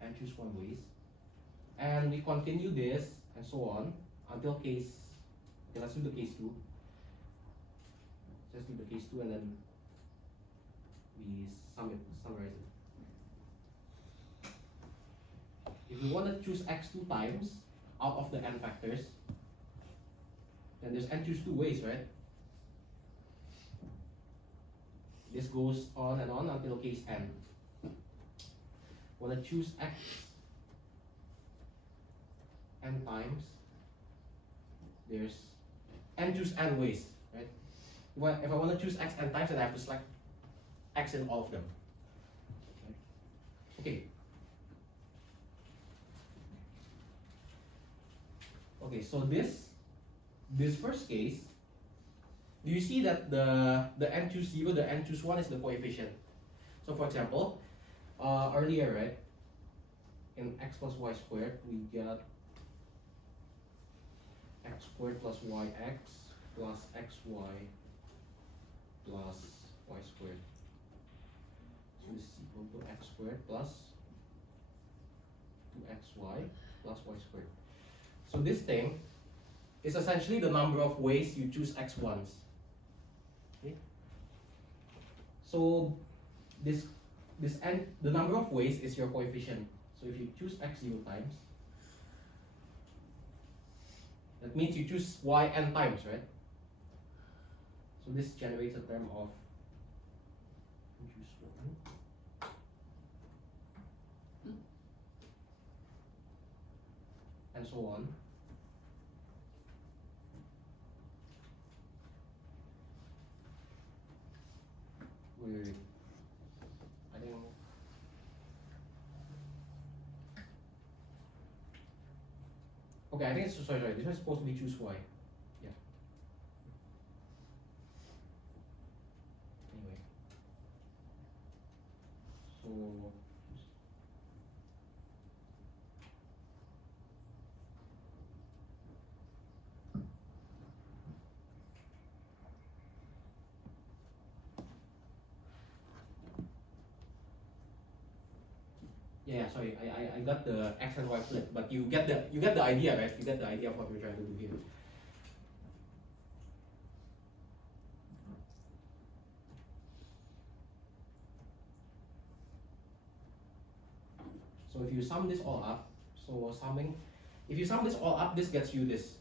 And choose one ways. And we continue this and so on until case. Okay, let's do the case 2. Just do the case 2 and then we summarize it. If we want to choose x2 times out of the n factors, then there's n choose 2 ways, right? This goes on and on until case n. Want to choose x n times, there's n choose n ways, right? If I want to choose x n times, then I have to select x in all of them. Okay. Okay, so this first case, do you see that the n choose 0, the n choose 1 is the coefficient? So for example, earlier, right, in x plus y squared, we get x squared plus yx plus xy plus y squared. So this is equal to x squared plus 2xy plus y squared. So this thing is essentially the number of ways you choose x1s. Okay? So this n, the number of ways is your coefficient. So if you choose x0 times, that means you choose y n times, right? So this generates a term of choose 1 and so on. Wait, I think okay, I think it's sorry, this one's supposed to be choose y. Yeah. Anyway. So yeah, sorry, I got the x and y flipped, but you get the idea, right? You get the idea of what we're trying to do here. So if you sum this all up, if you sum this all up, this gets you this.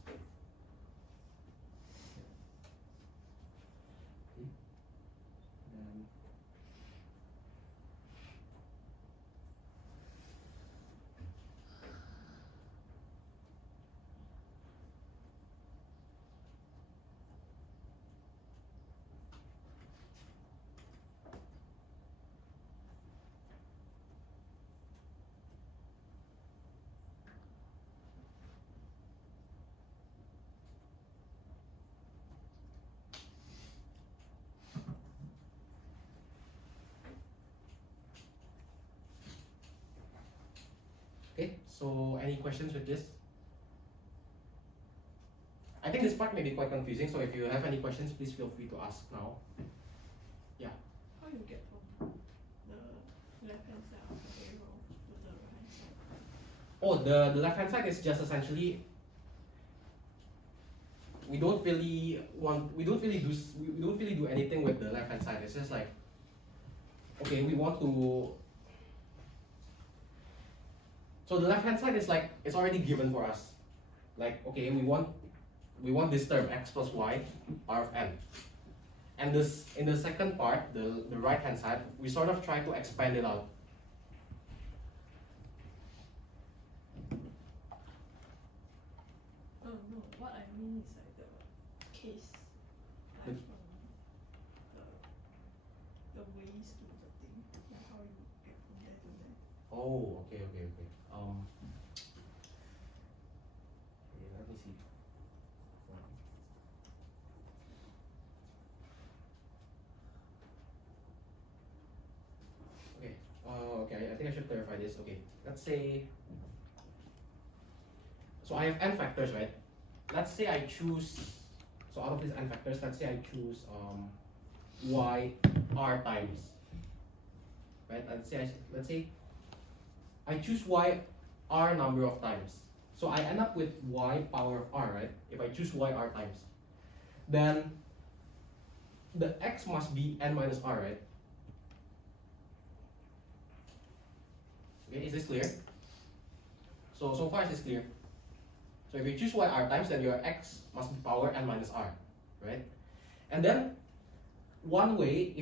Okay, so any questions with this? I think this part may be quite confusing, so if you have any questions, please feel free to ask now. How you get from the left hand side of the arrow to the right hand side? Oh, the left hand side is just essentially we don't really do anything with the left hand side. It's just like, okay, we want to. So the left hand side is like it's already given for us. Like, okay, we want this term x plus y power of n. And this in the second part, the right hand side, we sort of try to expand it out. Oh no, what I mean is like the case. Like from the ways to the thing. Like how you get from there to there. Oh, okay. Let me see. Okay. Okay. I think I should clarify this. Okay. Let's say. So I have n factors, right? Let's say I choose. So out of these n factors, let's say I choose y r times, right? Let's say I choose y r number of times. So I end up with y power of r, right? If I choose y r times, then the x must be n minus r, right? Okay, is this clear? So far is this clear? So if you choose y r times, then your x must be power n minus r, right? And then one way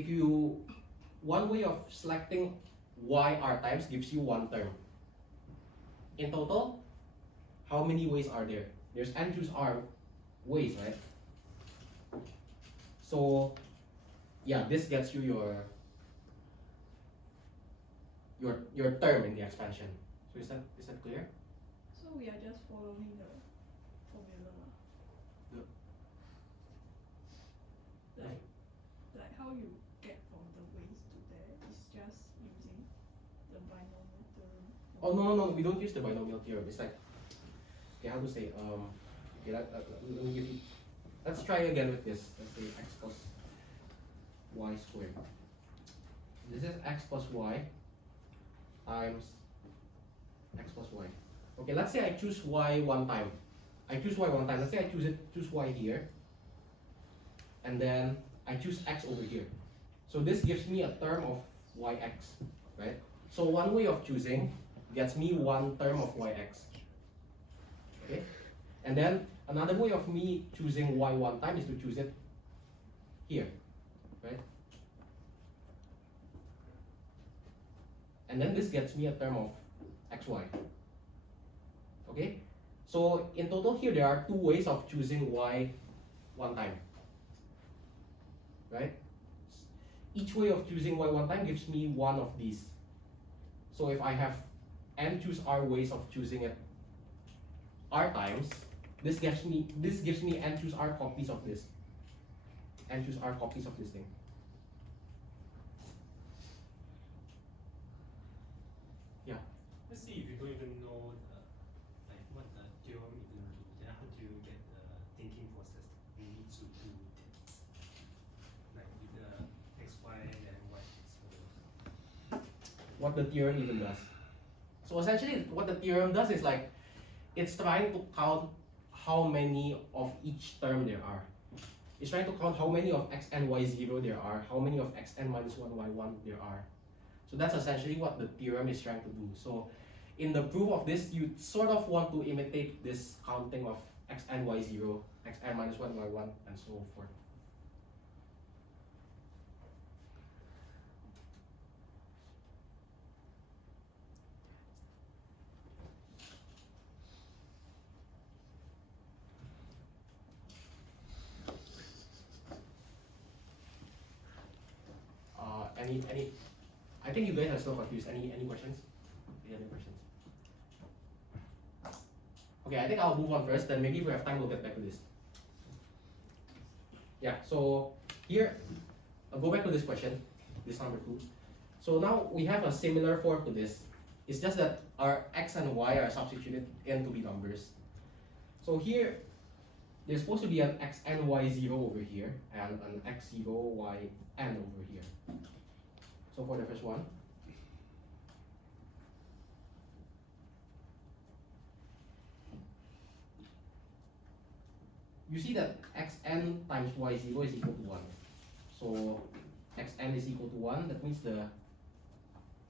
of selecting y r times gives you one term. In total, how many ways are there? There's n choose r ways, right? So yeah, this gets you your term in the expansion. So is that clear? So we are just following the formula. Yep. Like how you get from the ways to there is just using the binomial theorem. Oh no, we don't use the binomial theorem. It's like, okay, how to say, okay, let me give you, let's try again with this. Let's say x plus y squared. This is x plus y times x plus y. Okay, let's say I choose y one time. Let's say I choose y here, and then I choose x over here. So this gives me a term of yx, right? So one way of choosing gets me one term of yx. Okay, and then another way of me choosing y one time is to choose it here, right? And then this gets me a term of xy. Okay, so in total here there are two ways of choosing y one time, right? Each way of choosing y one time gives me one of these. So if I have n choose r ways of choosing it r times, this gives me n choose r copies of this. N choose r copies of this thing. Yeah. Let's see if you don't even know like what the theorem is going to do, then how do you get the thinking process you need to do with it? Like with the xy and y. What the theorem even does. So essentially what the theorem does is like it's trying to count how many of each term there are. It's trying to count how many of xn y0 there are, how many of xn minus 1 y1 there are. So that's essentially what the theorem is trying to do. So in the proof of this, you sort of want to imitate this counting of xn y0, xn minus 1 y1, and so forth. Any I think you guys are still confused. Any questions? Any other questions? Okay, I think I'll move on first, then maybe if we have time we'll get back to this. Yeah, so here I'll go back to this question, this number 2. So now we have a similar form to this. It's just that our x and y are substituted in to be numbers. So here there's supposed to be an x and y0 over here and an x0 yn over here. So for the first one, you see that xn times y0 is equal to 1. So xn is equal to 1, that means the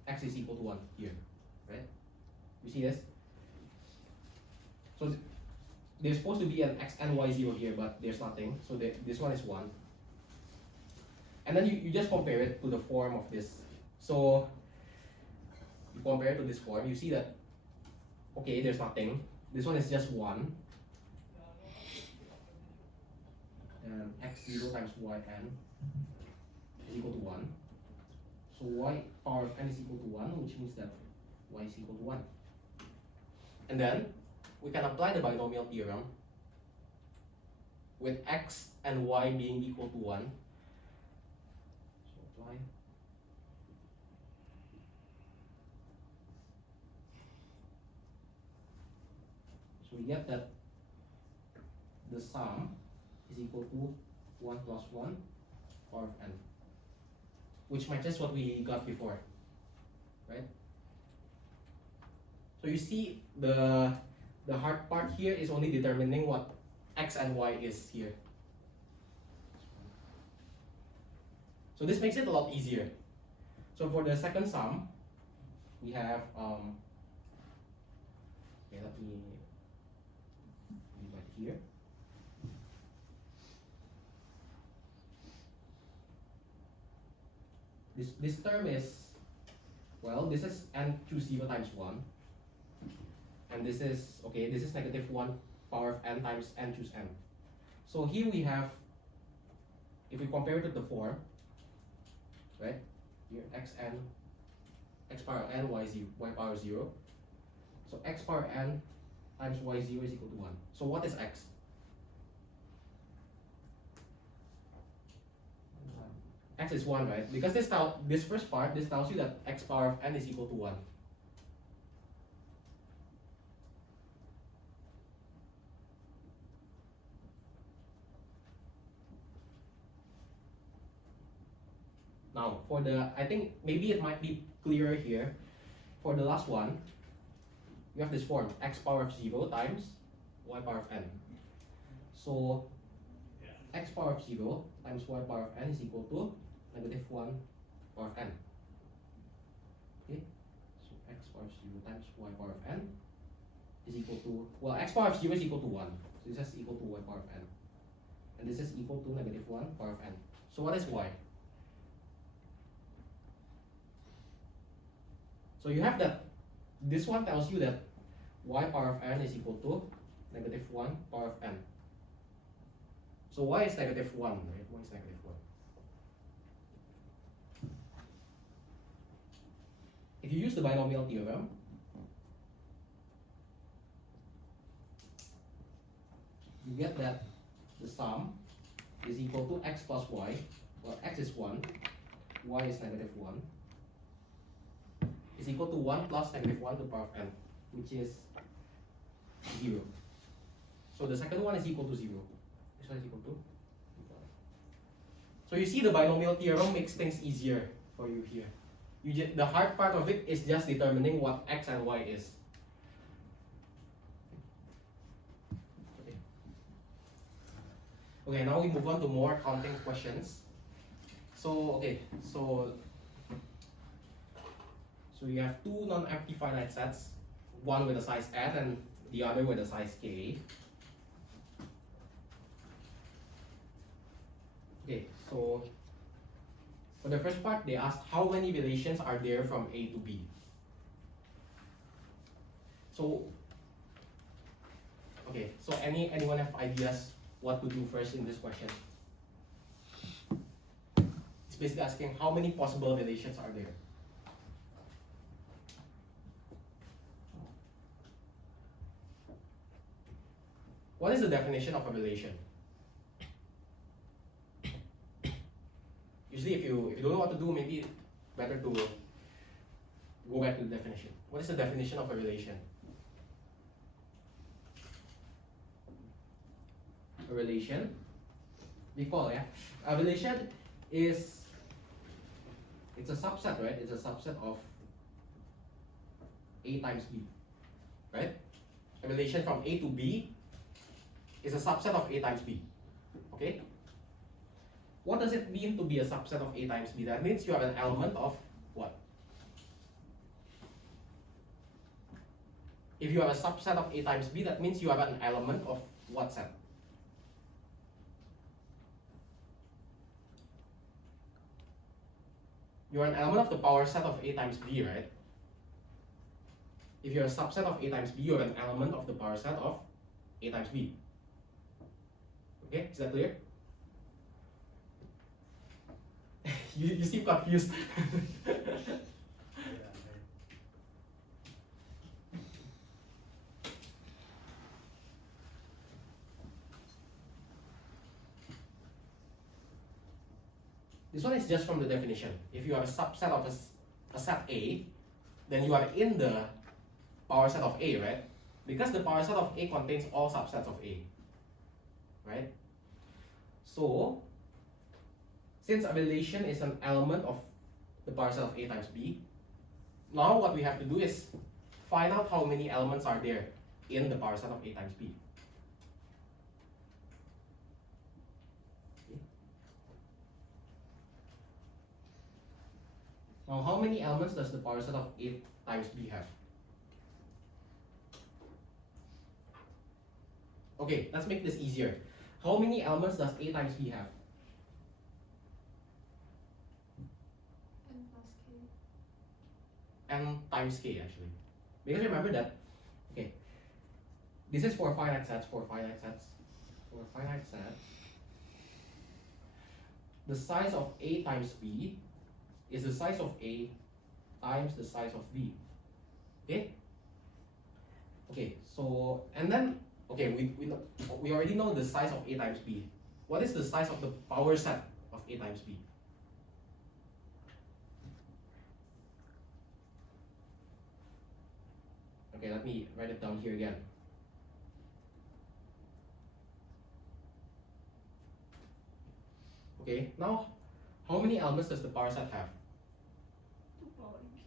x is equal to 1 here, right? You see this? So there's supposed to be an xn y0 here, but there's nothing, so this one is 1. And then you just compare it to the form of this. So you compare it to this form, you see that, okay, there's nothing. This one is just 1. And x0 times yn is equal to 1. So y power of n is equal to 1, which means that y is equal to 1. And then we can apply the binomial theorem with x and y being equal to 1. So apply. So we get that the sum is equal to 1 plus 1 power of n, which matches what we got before, right? So you see the hard part here is only determining what x and y is here. So this makes it a lot easier. So for the second sum, we have okay, let me divide here. This term is, well, this is n choose 0 times 1, and this is, okay, this is negative 1 power of n times n choose n. So here we have, if we compare it to the form, right, here x power n y power 0, so x power n times y0 is equal to 1. So what is x? X is 1, right? Because this first part, this tells you that x power of n is equal to 1. Now, for the, I think maybe it might be clearer here. For the last one, you have this form, x power of 0 times y power of n. So, x power of 0 times y power of n is equal to negative 1 power of n. Okay, so x power of 0 times y power of n is equal to, well, x power of 0 is equal to 1. So this is equal to y power of n. And this is equal to negative 1 power of n. So what is y? So you have that, this one tells you that y power of n is equal to negative 1 power of n. So y is negative 1, right? Y is negative 1. If you use the binomial theorem, you get that the sum is equal to x plus y. Well, x is 1, y is negative 1, is equal to 1 plus negative 1 to the power of n, which is 0. So the second one is equal to 0. This one is equal to. So you see the binomial theorem makes things easier for you here. The hard part of it is just determining what x and y is. Okay, now we move on to more counting questions. So you have two non-empty finite sets, one with a size n and the other with a size k. Okay, so for the first part, they asked how many relations are there from A to B. So, okay, so anyone have ideas what to do first in this question? It's basically asking how many possible relations are there. What is the definition of a relation? Usually if you don't know what to do, maybe better to go back to the definition. What is the definition of a relation? A relation, recall, yeah? A relation is, it's a subset, right? It's a subset of A times B, right? A relation from A to B is a subset of A times B, okay? What does it mean to be a subset of A times B? That means you have an element of what? If you have a subset of A times B, that means you have an element of what set? You're an element of the power set of A times B, right? If you're a subset of A times B, you're an element of the power set of A times B. Okay, is that clear? you seem confused. This one is just from the definition. If you have a subset of a set A, then you are in the power set of A, right? Because the power set of A contains all subsets of A, right? So, since a relation is an element of the power set of A times B, now what we have to do is find out how many elements are there in the power set of A times B. Okay. Now, how many elements does the power set of A times B have? Okay, let's make this easier. How many elements does A times B have? N plus K. N times K actually. Because remember that, okay, this is for finite sets, for finite sets. The size of A times B is the size of A times the size of B. Okay? Okay, so, and then, okay, we already know the size of A times B. What is the size of the power set of A times B? Okay, let me write it down here again. Okay, now, how many elements does the power set have? 2 power n k.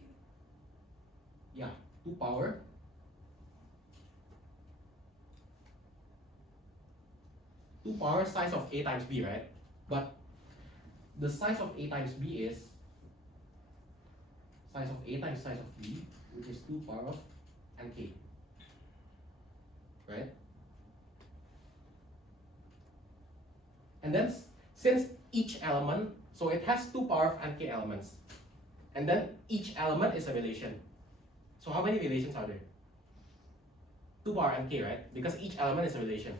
Yeah, 2 power. 2 power size of A times B, right? But the size of A times B is size of A times size of B, which is 2 power of nk. Right? And then since each element, so it has 2 power of nk elements. And then each element is a relation. So how many relations are there? 2 power nk, right? Because each element is a relation.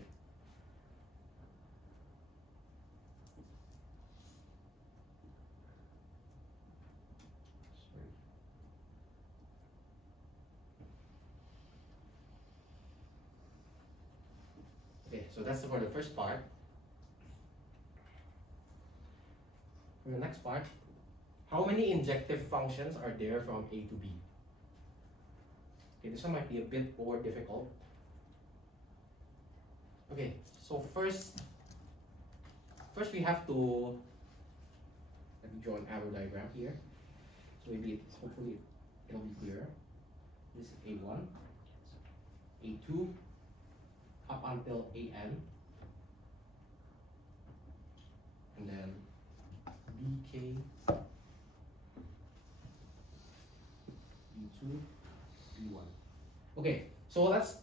Okay, so that's for the first part. For the next part, how many injective functions are there from A to B? Okay, this one might be a bit more difficult. Okay, so first we have to, let me draw an arrow diagram here. So maybe hopefully it'll be clearer. This is A1, A2, up until AN, and then BK, B2, B1. Okay, so let's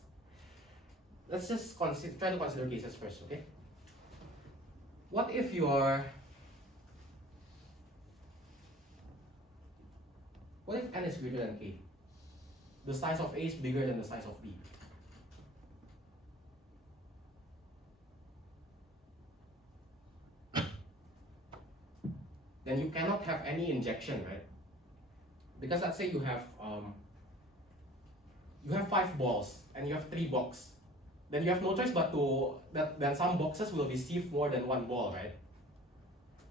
just try to consider cases first, okay? What if n is greater than k? The size of A is bigger than the size of B. Then you cannot have any injection, right? Because let's say you have 5 balls and you have 3 boxes. Then you have no choice but then some boxes will receive more than 1 ball, right?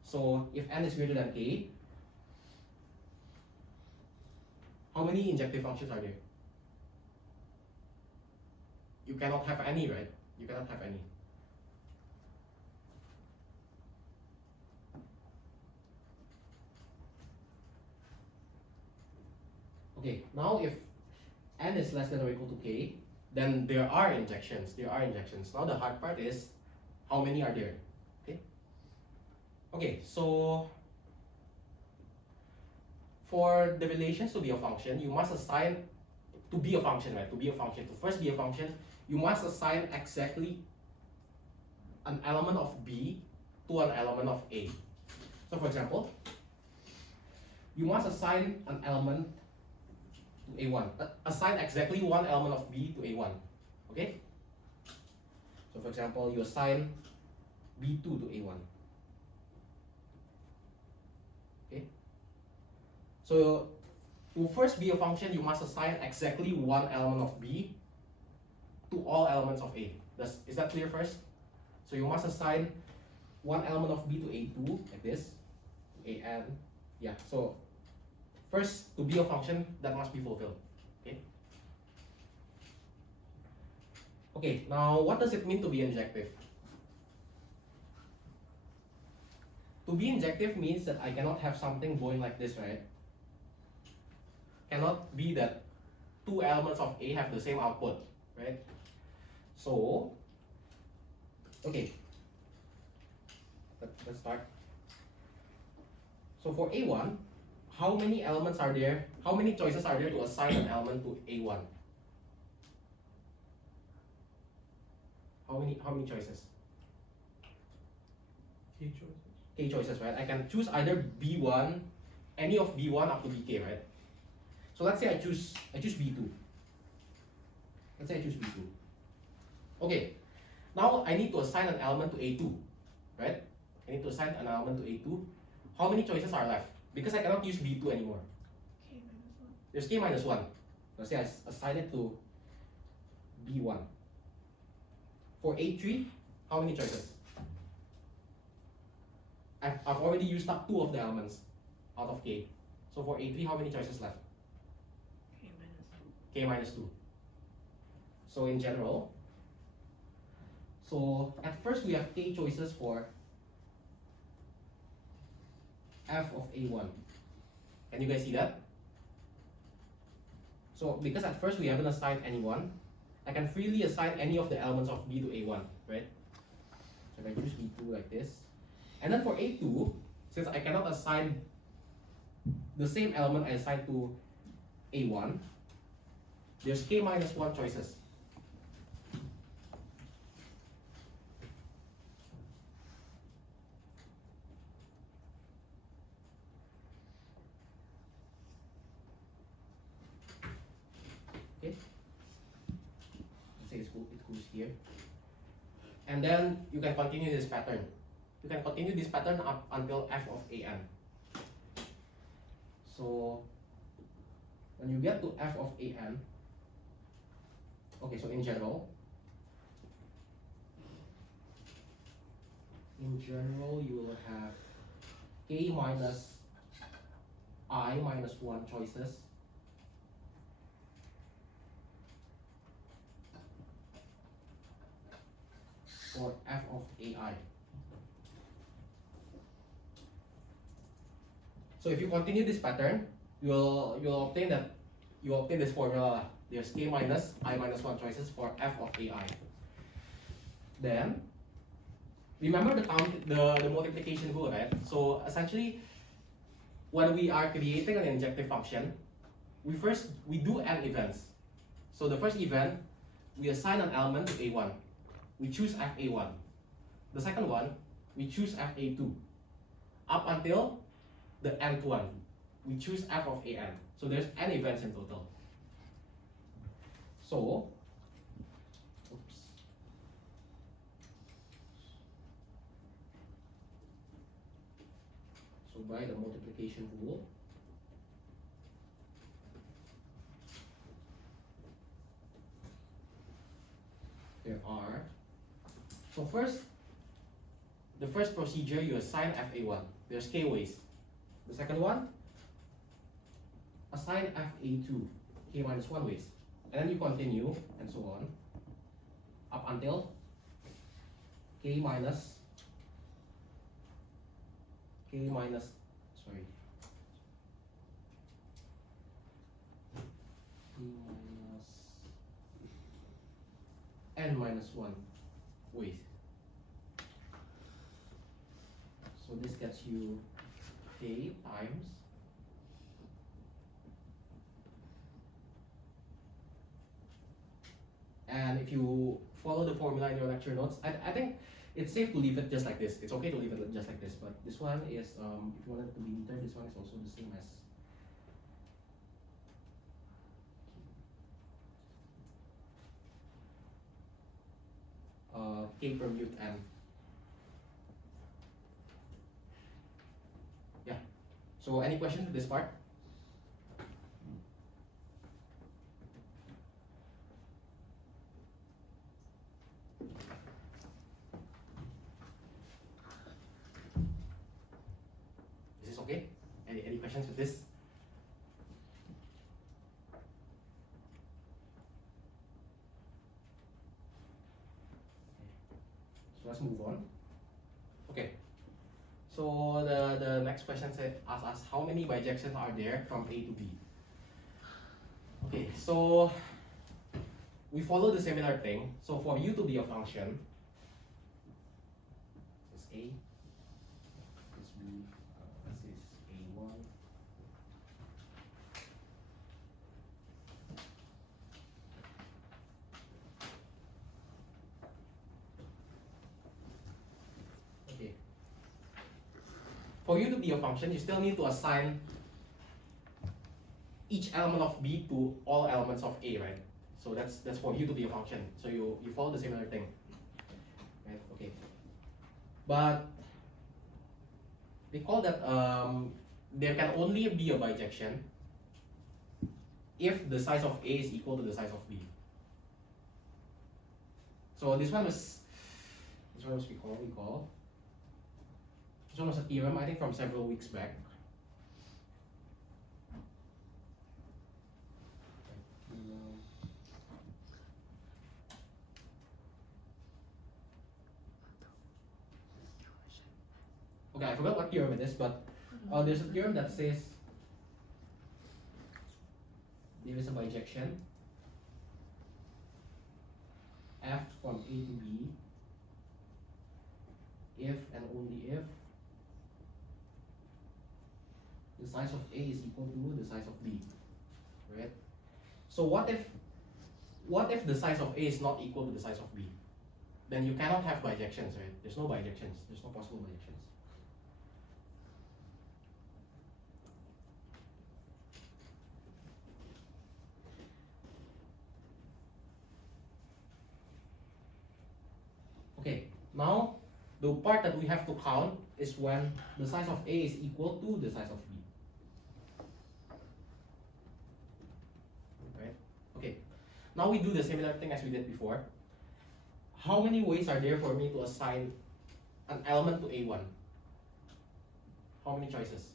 So if n is greater than k, how many injective functions are there? You cannot have any, right? You cannot have any. Okay, now if n is less than or equal to k, then there are injections. Now the hard part is how many are there? Okay, so for the relations to be a function, you must assign to be a function, right? To first be a function, you must assign exactly an element of B to an element of A. So for example, you must assign an element to A1. Assign exactly one element of B to A1. Okay? So for example, you assign B2 to A1. Okay? So to first be a function, you must assign exactly one element of B to all elements of A. Is that clear first? So you must assign one element of B to A2, like this, AN. Yeah, so first, to be a function, that must be fulfilled. Okay? Okay, now what does it mean to be injective? To be injective means that I cannot have something going like this, right? Cannot be that two elements of A have the same output, right? So, okay, let's start. So for A1, how many elements are there? How many choices are there to assign an element to A1? How many choices? K choices. K choices, right? I can choose either B1, any of B1 up to Bk, right? So let's say I choose B2. Let's say I choose B2. Okay. Now I need to assign an element to A2, right? I need to assign an element to A2. How many choices are left? Because I cannot use B2 anymore. K minus 1. There's K minus 1. Let's say I assign it to B1. For A3, how many choices? I've already used up 2 of the elements out of K. So for A3, how many choices left? K minus 2. K minus 2. So in general, so at first we have K choices for f of A1. Can you guys see that? So because at first we haven't assigned anyone, I can freely assign any of the elements of B to A1, right? So if I choose B2 like this. And then for A2, since I cannot assign the same element I assigned to A1, there's K minus 1 choices. Okay. Let's say it goes here. And then you can continue this pattern. You can continue this pattern up until f of an. So when you get to f of an, okay, so in general you will have k minus I minus 1 choices for f of ai. So if you continue this pattern, you'll obtain this formula. There's k minus I minus 1 choices for f of ai. Then remember the multiplication rule, right? So essentially, when we are creating an injective function, we do n events. So the first event, we assign an element to a1. We choose fa1. The second one, we choose fa2. Up until the nth one, we choose f of an. So there's n events in total. So, oops. So by the multiplication rule, there are, so the first procedure, you assign fa1. There's k ways. The second one, assign fa2, k minus 1 ways. And then you continue, and so on, up until k minus, sorry, k minus n minus 1 ways. So this gets you k times and if you follow the formula in your lecture notes, I think it's safe to leave it just like this. It's okay to leave it just like this, but this one is, if you want it to be neater, this one is also the same as k permute n. Yeah. So any questions with this part? Is this okay? Any questions with this? So let's move on. Okay. So the next question asks us how many bijections are there from A to B. Okay, so we follow the similar thing. So for u to be a function, this is A, this B, this is A1. Okay. For u to be a function, you still need to assign each element of B to all elements of A, right? So that's for u to be a function. So you follow the similar thing. Right? Okay. But recall that there can only be a bijection if the size of A is equal to the size of B. So this one was recall. This one was a theorem, I think, from several weeks back. Okay, I forgot what theorem it is, but there's a theorem that says there is a bijection f from A to B if and only if the size of A is equal to the size of B, right? So what if the size of A is not equal to the size of B? Then you cannot have bijections, right? There's no bijections. There's no possible bijections. Okay, now the part that we have to count is when the size of A is equal to the size of B. Right? Okay, now we do the similar thing as we did before. How many ways are there for me to assign an element to A1? How many choices?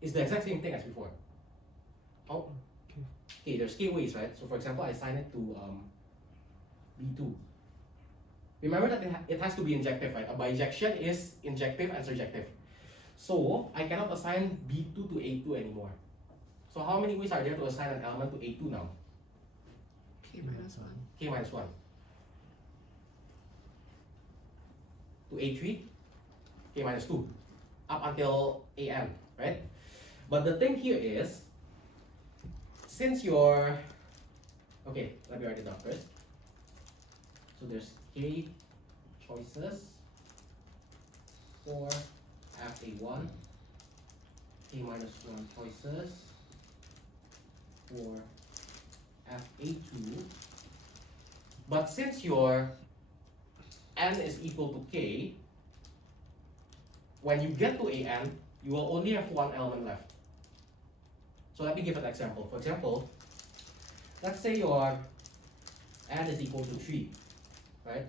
It's the exact same thing as before. How? Okay, there's k ways, right? So for example, I assign it to B2. Remember that it has to be injective, right? A bijection is injective and surjective. So I cannot assign B2 to A2 anymore. So how many ways are there to assign an element to A2 now? K minus 1. K minus 1. To A3, K minus 2. Up until AN, right? But the thing here is, since you're... Okay, let me write it down first. So there's K choices for FA1, K minus 1 choices for FA2. But since your N is equal to K, when you get to AN, you will only have one element left. So let me give an example. For example, let's say your N is equal to 3, right?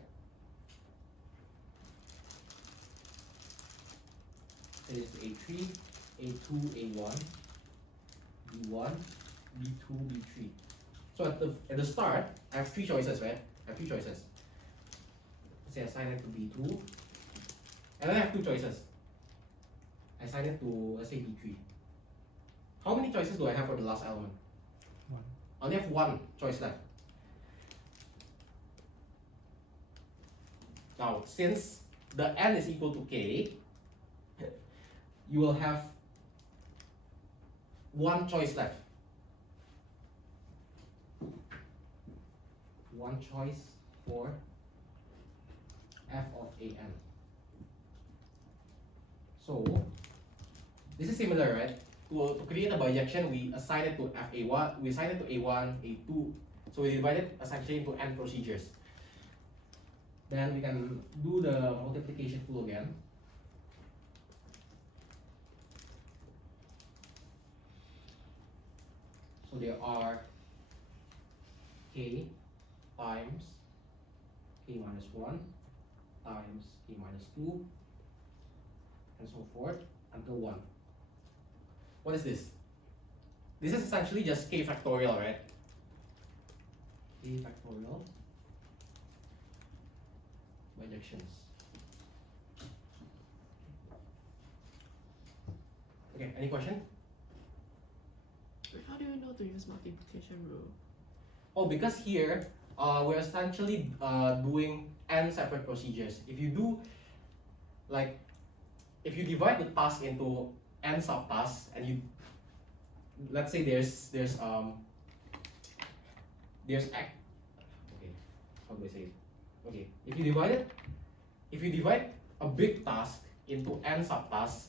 It is A3, A2, A1, B1, B2, B3. So at the start, I have 3 choices, right? I have 3 choices. Let's say I assign it to B2, and then I have 2 choices. I assign it to, let's say, B3. How many choices do I have for the last element? 1. I only have 1 choice left. Now, since the N is equal to K, you will have 1 choice left. 1 choice for f of AN. So, this is similar, right? To create a bijection, we assign it to FA1, we assign it to A1, A2. So we divide it essentially into n procedures. Then we can do the multiplication tool again. So there are K times K minus 1 times K minus 2 and so forth until 1. What is this? This is essentially just K factorial, right? K factorial bijections. Any question? Wait, how do you know to use multiplication rule? Oh, because here we're essentially doing n separate procedures. If you do like if you divide the task into n subtasks and you let's say there's okay, how do I say it? Okay, if you divide a big task into n subtasks,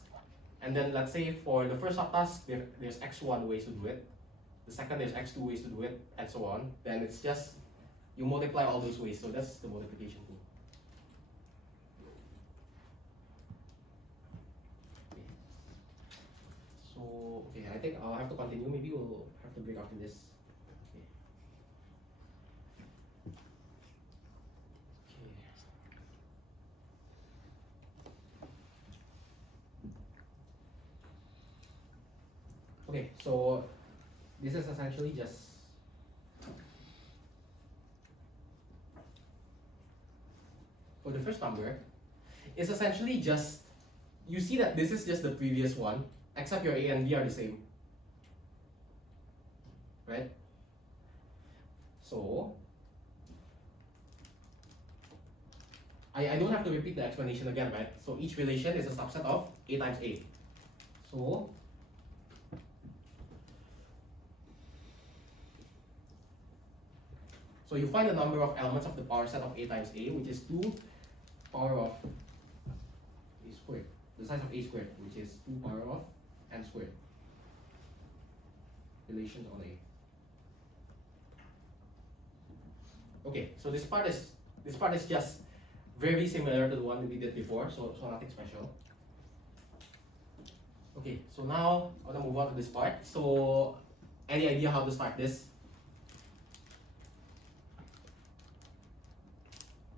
and then let's say for the first subtask there's x1 ways to do it, the second there's x2 ways to do it, and so on, then it's just you multiply all those ways. So that's the multiplication tool. Okay. So okay, I think I'll have to continue. Maybe we'll have to break after this. Okay. Okay, so this is essentially just for the first number. It's essentially just you see that this is just the previous one, except your a and b are the same, right? So I don't have to repeat the explanation again, right? So each relation is a subset of a times a. So you find the number of elements of the power set of a times a, which is 2 power of a squared, the size of a squared, which is 2 power of n squared. Relations on a. Okay, so this part is just very similar to the one we did before, so nothing special. Okay, so now I want to move on to this part. So any idea how to start this?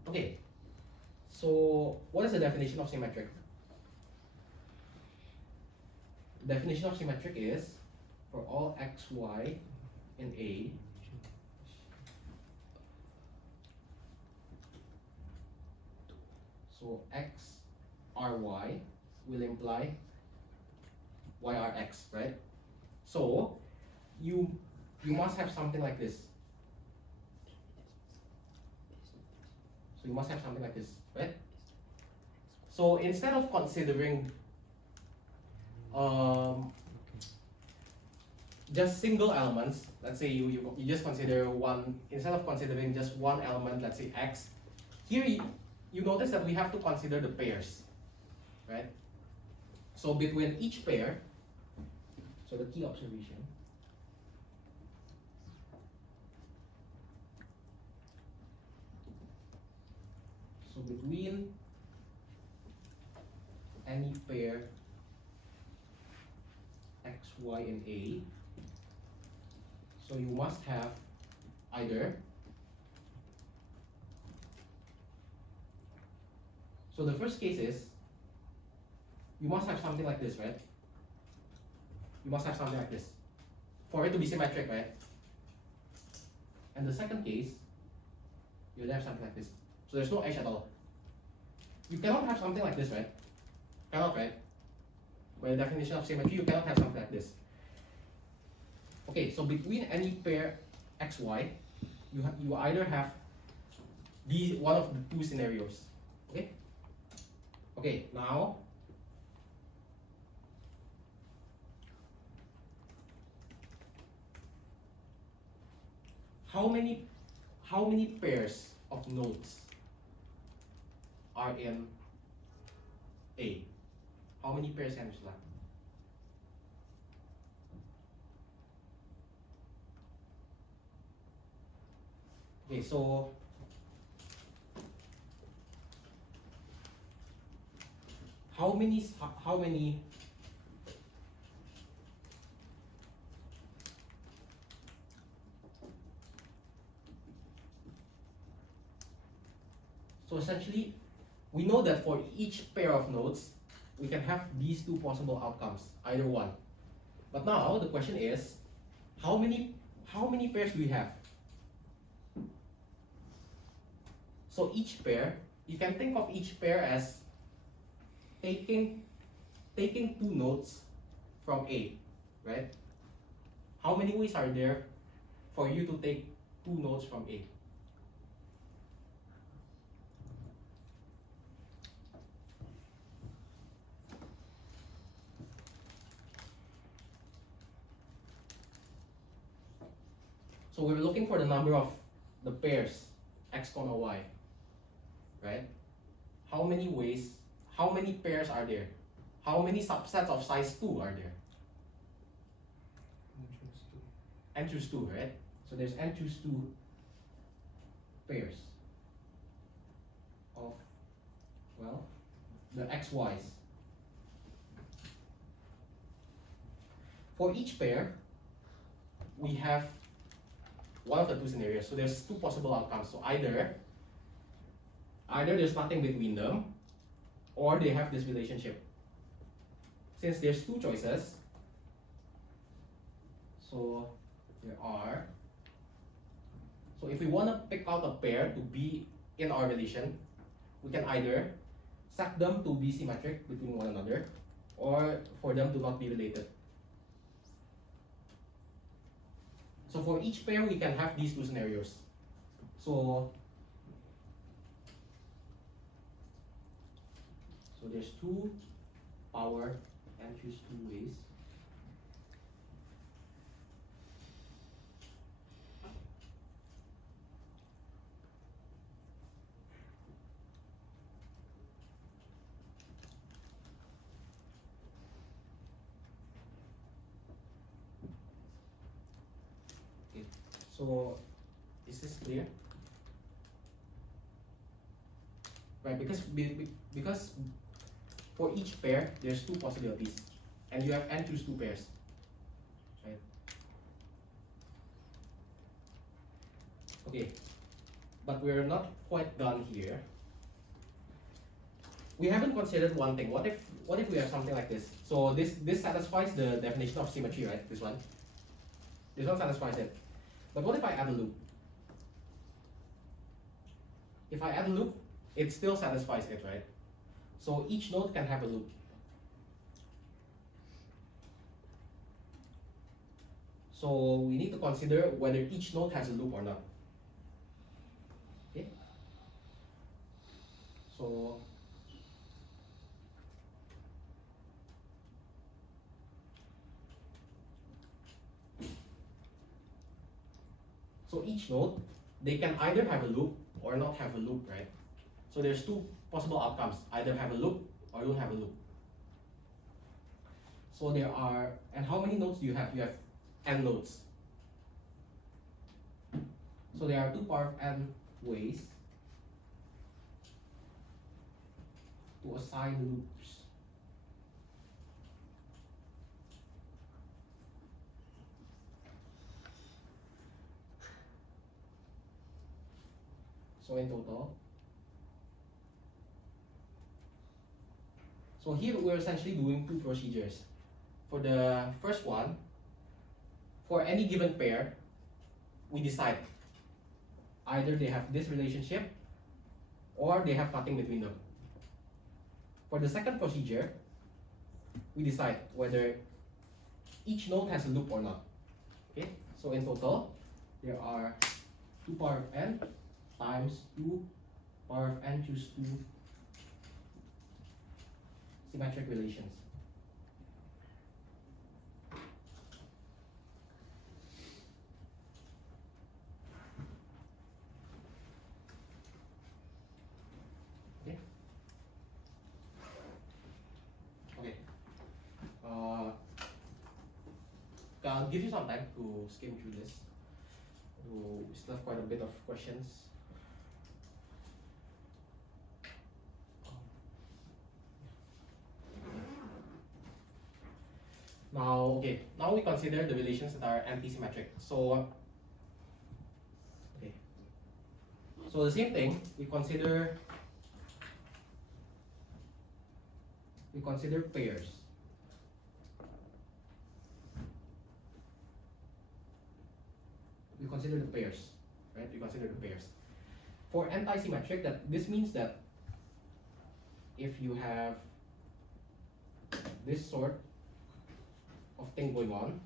Okay, so what is the definition of symmetric? The definition of symmetric is for all x, y in A, so x r y will imply y r x, right? So you must have something like this. So you must have something like this, right? So instead of considering just single elements, let's say you just consider one, instead of considering just one element, let's say x, here you notice that we have to consider the pairs, right? So between each pair, so the key observation, so between any pair x, y, and a, so you must have either, so the first case is, you must have something like this, right? You must have something like this for it to be symmetric, right? And the second case, you'll have something like this. So there's no h at all. You cannot have something like this, right? Cannot, right? By the definition of symmetry, you cannot have something like this. Okay, so between any pair x, y, you either have these one of the two scenarios. Okay? Okay, now how many pairs of nodes are in A? How many pairs can you select? Okay, so how many so essentially we know that for each pair of nodes we can have these two possible outcomes, either one. But now the question is, how many pairs do we have? So each pair, you can think of each pair as taking two nodes from A, right? How many ways are there for you to take two nodes from A? So we're looking for the number of the pairs x comma y, right? How many ways, how many pairs are there? How many subsets of size 2 are there? N choose 2, right? So there's n choose 2 pairs of, well, the xy's. For each pair, we have one of the two scenarios. So there's two possible outcomes. So either there's nothing between them, or they have this relationship. Since there's two choices, so there are. So if we want to pick out a pair to be in our relation, we can either set them to be symmetric between one another, or for them to not be related. So for each pair, we can have these two scenarios. So there's 2 power n choose 2 ways. Okay, so is this clear? Right, because for each pair, there's 2 possibilities, and you have n choose 2 pairs, right? Okay, but we're not quite done here. We haven't considered one thing. What if we have something like this? So this satisfies the definition of symmetry, right? This one satisfies it. But what if I add a loop? If I add a loop, it still satisfies it, right? So each node can have a loop. So we need to consider whether each node has a loop or not. Okay? So each node, they can either have a loop or not have a loop, right? So there's 2 possible outcomes, either have a loop or don't have a loop. So there are, and how many nodes do you have? You have n nodes. So there are 2 power of n ways to assign loops. So in total, so here we're essentially doing 2 procedures. For the first one, for any given pair, we decide either they have this relationship or they have nothing between them. For the second procedure, we decide whether each node has a loop or not. Okay, so in total, there are 2 power of n times 2 power of n choose 2 symmetric relations. Okay. Okay. I'll give you some time to skim through this. We still have quite a bit of questions. Now we consider the relations that are anti-symmetric. So the same thing, we consider pairs. We consider the pairs, right? We consider the pairs. For anti-symmetric, this means that if you have this sort of thing going on,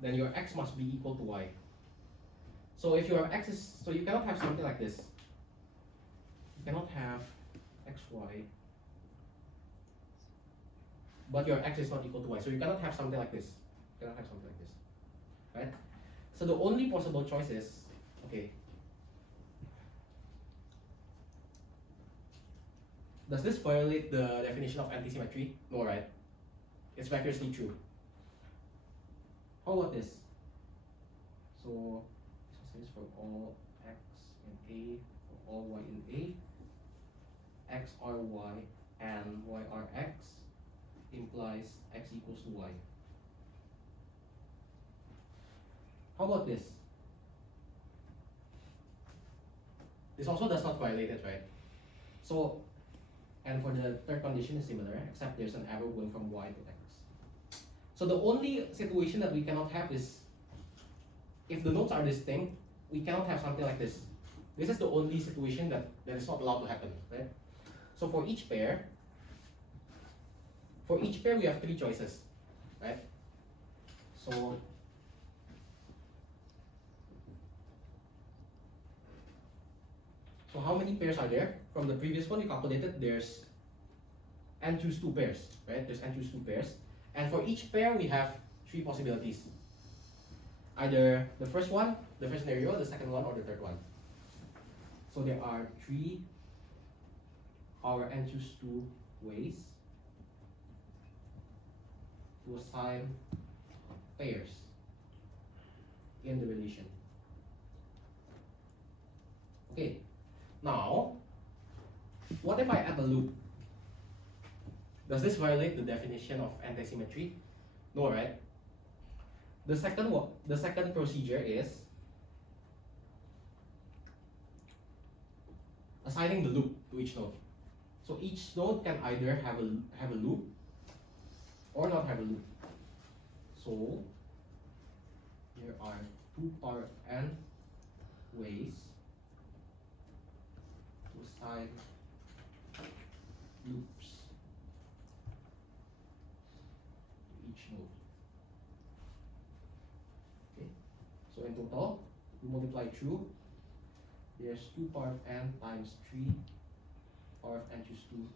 then your x must be equal to y. So if your x is, so you cannot have something like this. You cannot have xy, but your x is not equal to y. So you cannot have something like this. You cannot have something like this, right? So the only possible choice is, okay, does this violate the definition of antisymmetry? No, right? It's vectorsly true. How about this? So this is for all x in A, for all y in A, x are y and y are x implies x equals to y. How about this? This also does not violate it, right? So, and for the third condition is similar, except there's an arrow going from y to x. So the only situation that we cannot have is, if the nodes are distinct, we cannot have something like this. This is the only situation that is not allowed to happen, right? So for each pair we have three choices, right? So how many pairs are there? From the previous one we calculated there's n choose 2 pairs, right? There's n choose 2 pairs. And for each pair we have three possibilities. Either the first one, the first scenario, the second one, or the third one. So there are three our n choose 2 ways to assign pairs in the relation. Okay, now what if I add a loop? Does this violate the definition of antisymmetry? No, right? The second procedure is assigning the loop to each node. So each node can either have a loop or not have a loop. So there are 2 power n ways to assign loops to each node. Okay, so in total, we multiply through. There's 2 power of n times 3 power of n choose 2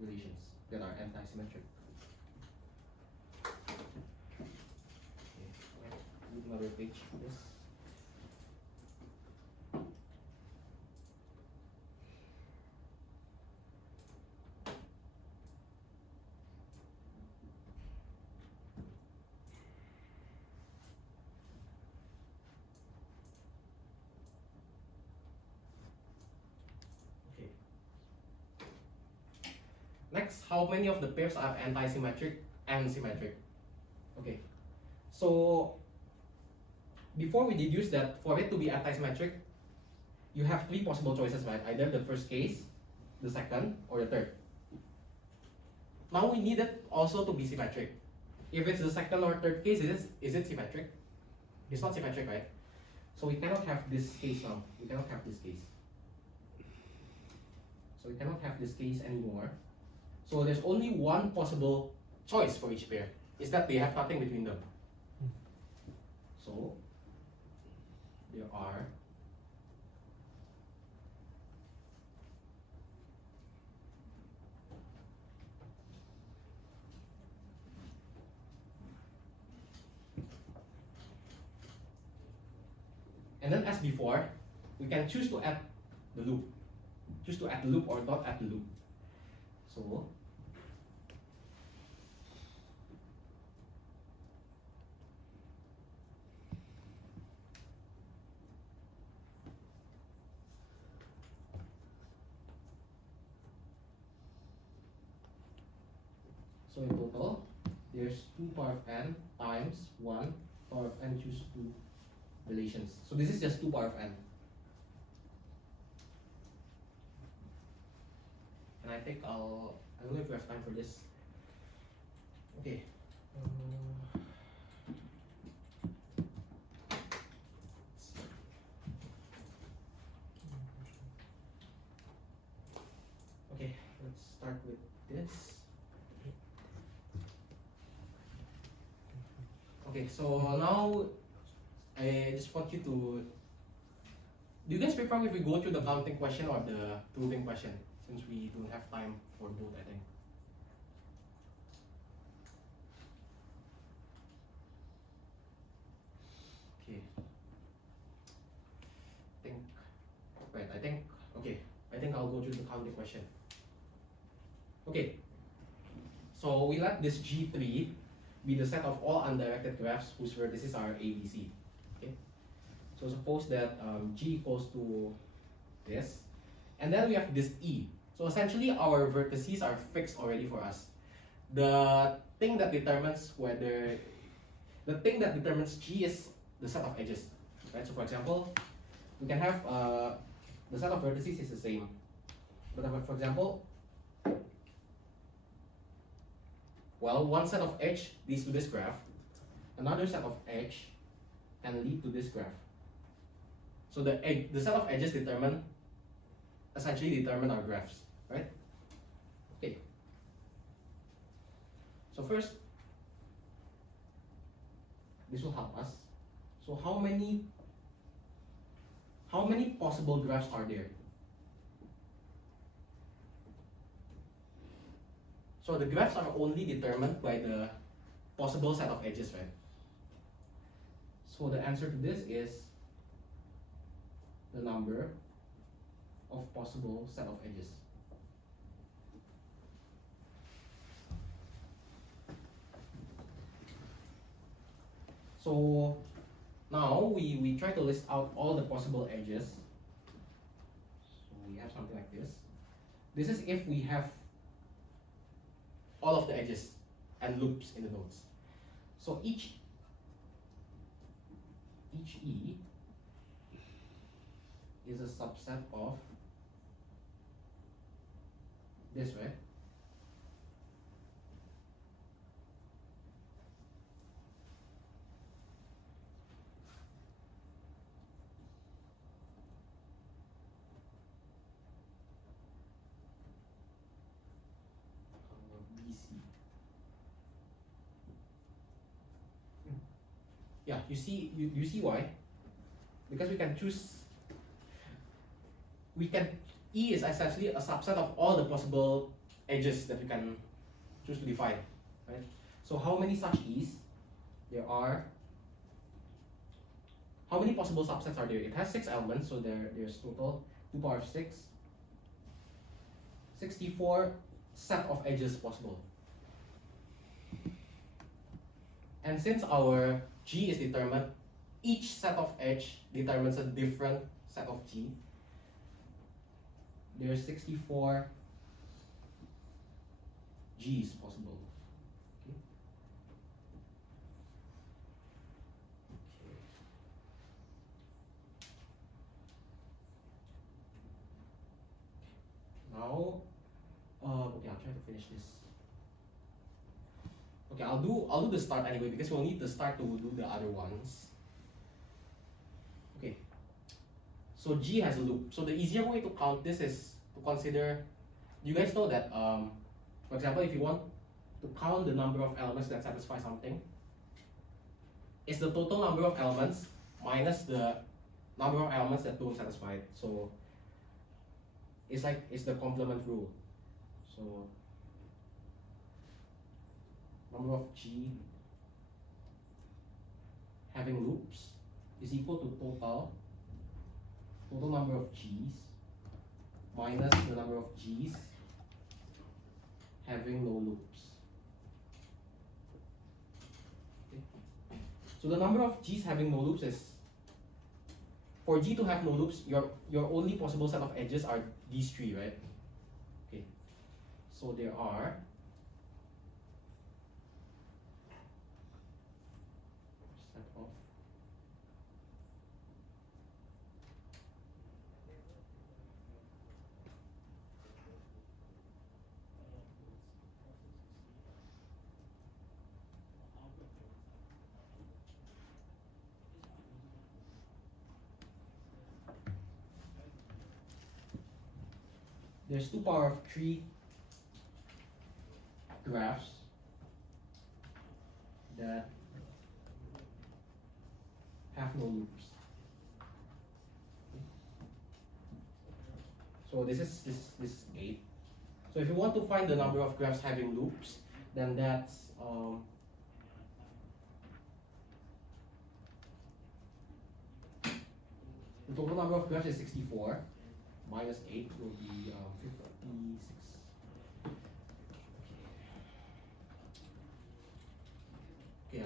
relations that are antisymmetric. Okay, do another page for this. Next, how many of the pairs are antisymmetric and symmetric? Okay, so before we deduce that for it to be antisymmetric, you have three possible choices, right? Either the first case, the second, or the third. Now we need it also to be symmetric. If it's the second or third case, is it symmetric? It's not symmetric, right? So we cannot have this case now. We cannot have this case. So we cannot have this case anymore. So there's only one possible choice for each pair, is that they have nothing between them. So there are and then as before, we can choose to add the loop. Choose to add the loop or not add the loop. So in total, there's 2 power of n times 1 power of n choose 2 relations. So this is just 2 power of n. And I think I don't know if we have time for this. Okay. Okay, let's start with this. Okay, so now I just want you to. Do you guys prefer if we go through the counting question or the proving question? Since we don't have time for both, I think. Okay. Think. Right. I think I'll go through the counting question. Okay. So we let this G3 be the set of all undirected graphs whose vertices are A, B, C. Okay. So suppose that G equals to this, and then we have this E. So essentially, our vertices are fixed already for us. The thing that determines G is the set of edges, right? So for example, we can have the set of vertices is the same, but for example, well, one set of edge leads to this graph, another set of edge can lead to this graph. So the set of edges essentially determine our graphs, right? Okay. So first, this will help us. So how many possible graphs are there? So the graphs are only determined by the possible set of edges, right? So the answer to this is the number of possible set of edges. So now we try to list out all the possible edges. So we have something like this. This is if we have all of the edges and loops in the nodes. So each E is a subset of this, right? BC. Yeah, you see why? Because we can choose. E is essentially a subset of all the possible edges that we can choose to define, right? So how many such E's there are? How many possible subsets are there? It has 6 elements, so there's total 2 power of 6. 64 set of edges possible. And since our G is determined, each set of edge determines a different set of G. There's 64 G's possible. Okay. Now, okay, I'll try to finish this. Okay, I'll do the start anyway because we'll need the start to do the other ones. Okay. So G has a loop. So the easier way to count this is to consider. You guys know that, for example, if you want to count the number of elements that satisfy something, it's the total number of elements minus the number of elements that don't satisfy it. So it's the complement rule. So number of G having loops is equal to total number of G's minus the number of G's having no loops. Okay. So the number of G's having no loops is, for G to have no loops, your only possible set of edges are these 3, right? Okay. So there are set of there's 2 power of 3 graphs that have no loops. So this is 8. So if you want to find the number of graphs having loops, then that's the total number of graphs is 64. Minus 8 will be 56. Okay,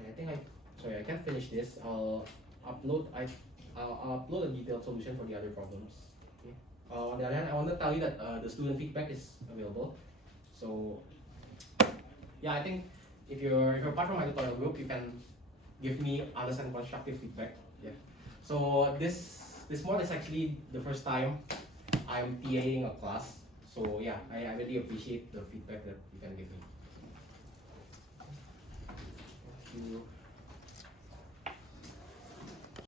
I think sorry, I can't finish this. I'll upload a detailed solution for the other problems. Okay. On the other hand, I want to tell you that the student feedback is available. So yeah, I think if you're part from my tutorial group, you can give me honest and constructive feedback. Yeah. So this month is actually the first time I'm TAing a class. So yeah, I really appreciate the feedback that you can give me.